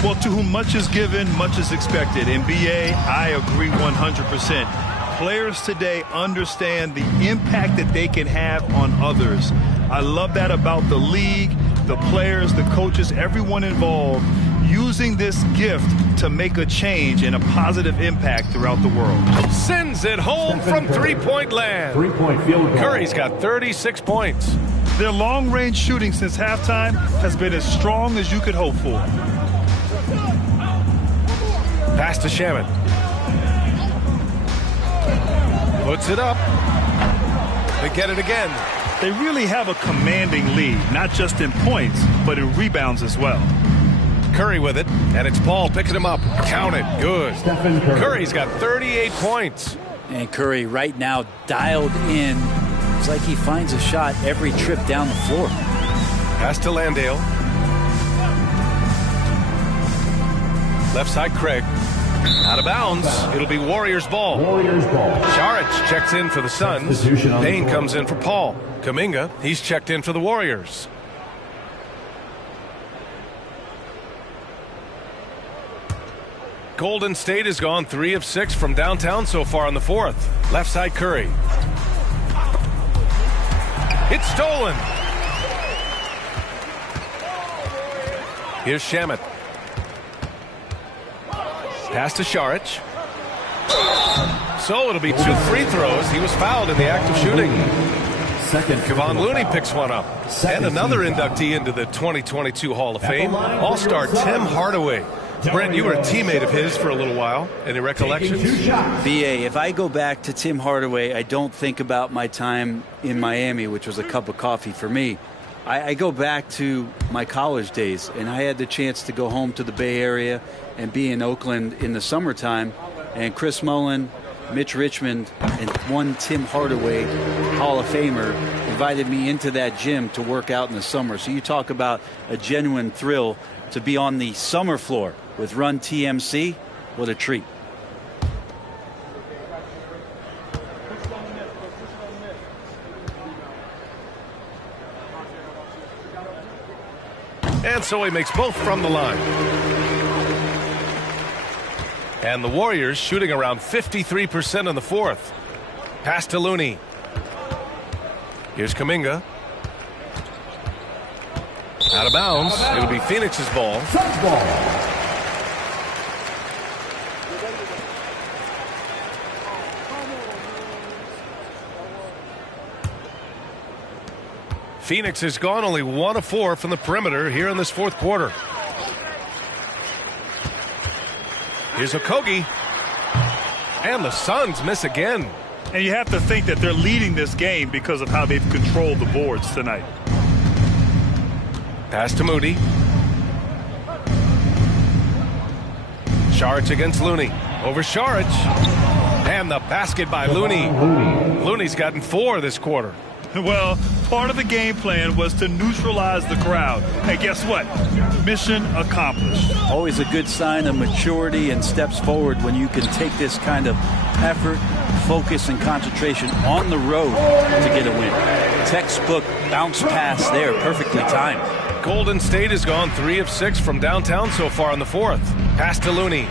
Well, to whom much is given, much is expected. In BA, I agree 100%. Players today understand the impact that they can have on others. I love that about the league, the players, the coaches, everyone involved, using this gift to make a change and a positive impact throughout the world. Sends it home from three-point land. 3-point field goal. Curry's got 36 points. Their long-range shooting since halftime has been as strong as you could hope for. Pass to Shamet. Puts it up. They get it again. They really have a commanding lead, not just in points, but in rebounds as well. Curry with it, and it's Paul picking him up. Count it. Good. Stephen Curry. Curry's got 38 points. And Curry right now dialed in. It's like he finds a shot every trip down the floor. Pass to Landale. Left side, Craig. Out of bounds. It'll be Warriors ball. Warriors ball. Saric checks in for the Suns. Payne comes in for Paul. Kuminga, he's checked in for the Warriors. Golden State has gone 3 of 6 from downtown so far in the fourth. Left side, Curry. It's stolen. Here's Shamet. Pass to Saric. So it'll be 2 free throws. He was fouled in the act of shooting. Second. Kevon Looney picks one up. And another inductee into the 2022 Hall of Fame, All-Star Tim Hardaway. Brent, you were a teammate of his for a little while. Any recollections? BA, if I go back to Tim Hardaway, I don't think about my time in Miami, which was a cup of coffee for me. I go back to my college days, and I had the chance to go home to the Bay Area and be in Oakland in the summertime. And Chris Mullin, Mitch Richmond, and one Tim Hardaway, Hall of Famer, invited me into that gym to work out in the summer. So you talk about a genuine thrill to be on the summer floor with Run TMC. What a treat. And so he makes both from the line. And the Warriors shooting around 53% in the fourth. Pass to Looney. Here's Kuminga. Out of bounds. It'll be Phoenix's ball. Suns ball. Phoenix has gone only 1 of 4 from the perimeter here in this fourth quarter. Here's Okogie. And the Suns miss again. And you have to think that they're leading this game because of how they've controlled the boards tonight. Pass to Moody. Saric against Looney. Over Saric. And the basket by Looney. Looney's gotten 4 this quarter. Well, part of the game plan was to neutralize the crowd. And guess what? Mission accomplished. Always a good sign of maturity and steps forward when you can take this kind of effort, focus, and concentration on the road to get a win. Textbook bounce pass there, perfectly timed. Golden State has gone 3 of 6 from downtown so far in the 4th. Pass to Looney.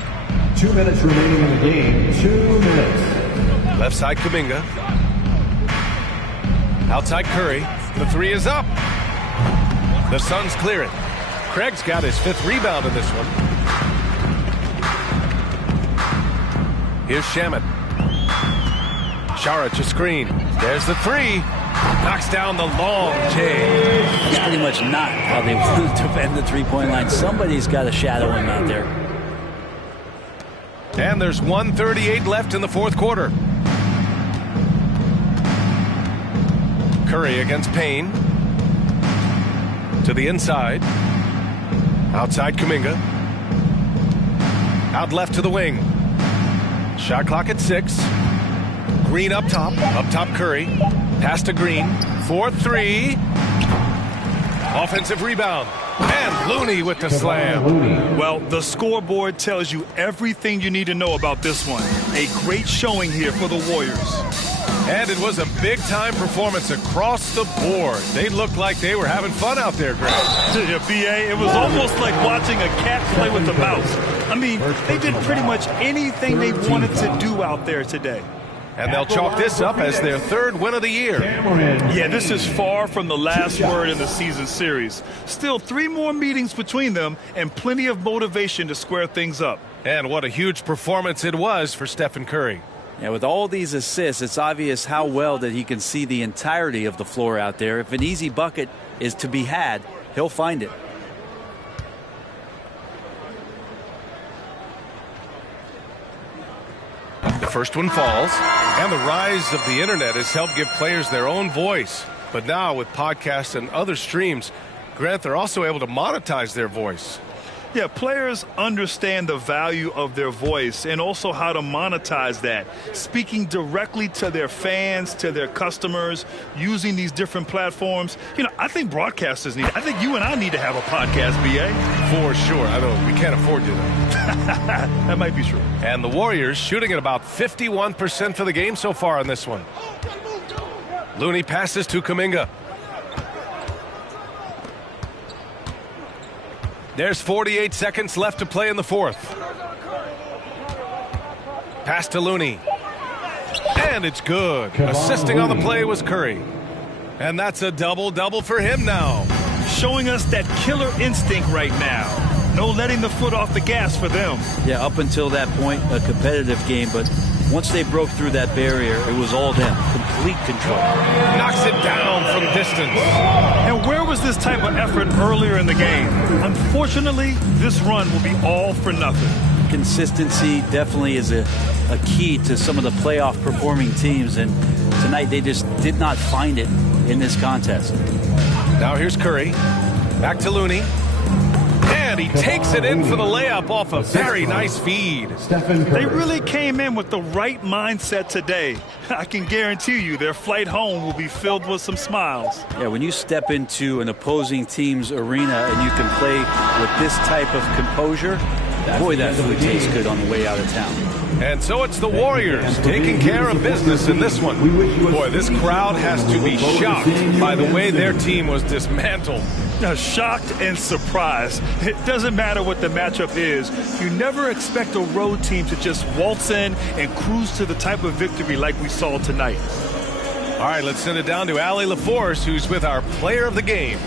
2 minutes remaining in the game. 2 minutes. Left side Kuminga. Outside Curry. The 3 is up. The Suns clear it. Craig's got his 5th rebound in this one. Here's Shamet. Saric a screen. There's the 3. Knocks down the long J. That's pretty much not how they want to defend the three-point line. Somebody's got to shadow him out there. And there's 1:38 left in the 4th quarter. Curry against Payne. To the inside. Outside Kuminga. Out left to the wing. Shot clock at 6. Green up top. Up top Curry. Pass to Green. 4-3. Offensive rebound. And Looney with the slam. Well, the scoreboard tells you everything you need to know about this one. A great showing here for the Warriors. And it was a big-time performance across the board. They looked like they were having fun out there, Greg. Yeah, B.A., it was almost like watching a cat play with a mouse. I mean, they did pretty much anything they wanted to do out there today. And they'll chalk this up as their 3rd win of the year. Yeah, this is far from the last word in the season series. Still 3 more meetings between them and plenty of motivation to square things up. And what a huge performance it was for Stephen Curry. Yeah, with all these assists, it's obvious how well that he can see the entirety of the floor out there. If an easy bucket is to be had, he'll find it. The first one falls, and the rise of the internet has helped give players their own voice. But now with podcasts and other streams, Grant, they're also able to monetize their voice. Yeah, players understand the value of their voice and also how to monetize that. Speaking directly to their fans, to their customers, using these different platforms. You know, I think broadcasters need it. I think you and I need to have a podcast, B.A. For sure. I know we can't afford to, though. That might be true. And the Warriors shooting at about 51% for the game so far in this one. Looney passes to Kuminga. There's 48 seconds left to play in the 4th. Pass to Looney. And it's good. Assisting on the play was Curry. And that's a double-double for him now. Showing us that killer instinct right now. No letting the foot off the gas for them. Yeah, up until that point, a competitive game, but once they broke through that barrier, it was all them. Complete control. Knocks it down from distance. And where was this type of effort earlier in the game? Unfortunately, this run will be all for nothing. Consistency definitely is a key to some of the playoff performing teams, and tonight they just did not find it in this contest. Now here's Curry. Back to Looney. And he takes it in for the layup off a very nice feed. They really came in with the right mindset today. I can guarantee you their flight home will be filled with some smiles. Yeah, when you step into an opposing team's arena and you can play with this type of composure, boy, that food tastes good on the way out of town. And so it's the Warriors taking care of business in this one. Boy, this crowd has to be shocked by the way their team was dismantled. Shocked and surprised. It doesn't matter what the matchup is. You never expect a road team to just waltz in and cruise to the type of victory like we saw tonight. All right, let's send it down to Allie LaForce, who's with our player of the game.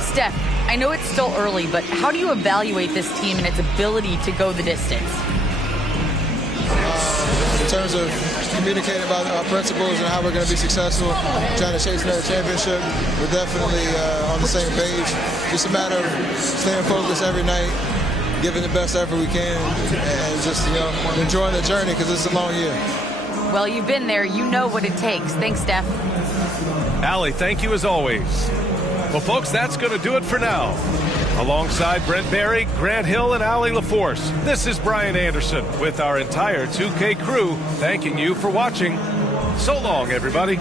Steph, I know it's still early, but how do you evaluate this team and its ability to go the distance? In terms of communicating about our principles and how we're going to be successful, trying to chase another championship, we're definitely on the same page. Just a matter of staying focused every night giving the best effort we can, and just, you know, enjoying the journey because it's a long year. Well, you've been there. You know what it takes. Thanks, Steph. Allie, thank you as always. Well, folks, that's going to do it for now. Alongside Brent Barry, Grant Hill, and Allie LaForce, this is Brian Anderson with our entire 2K crew thanking you for watching. So long, everybody.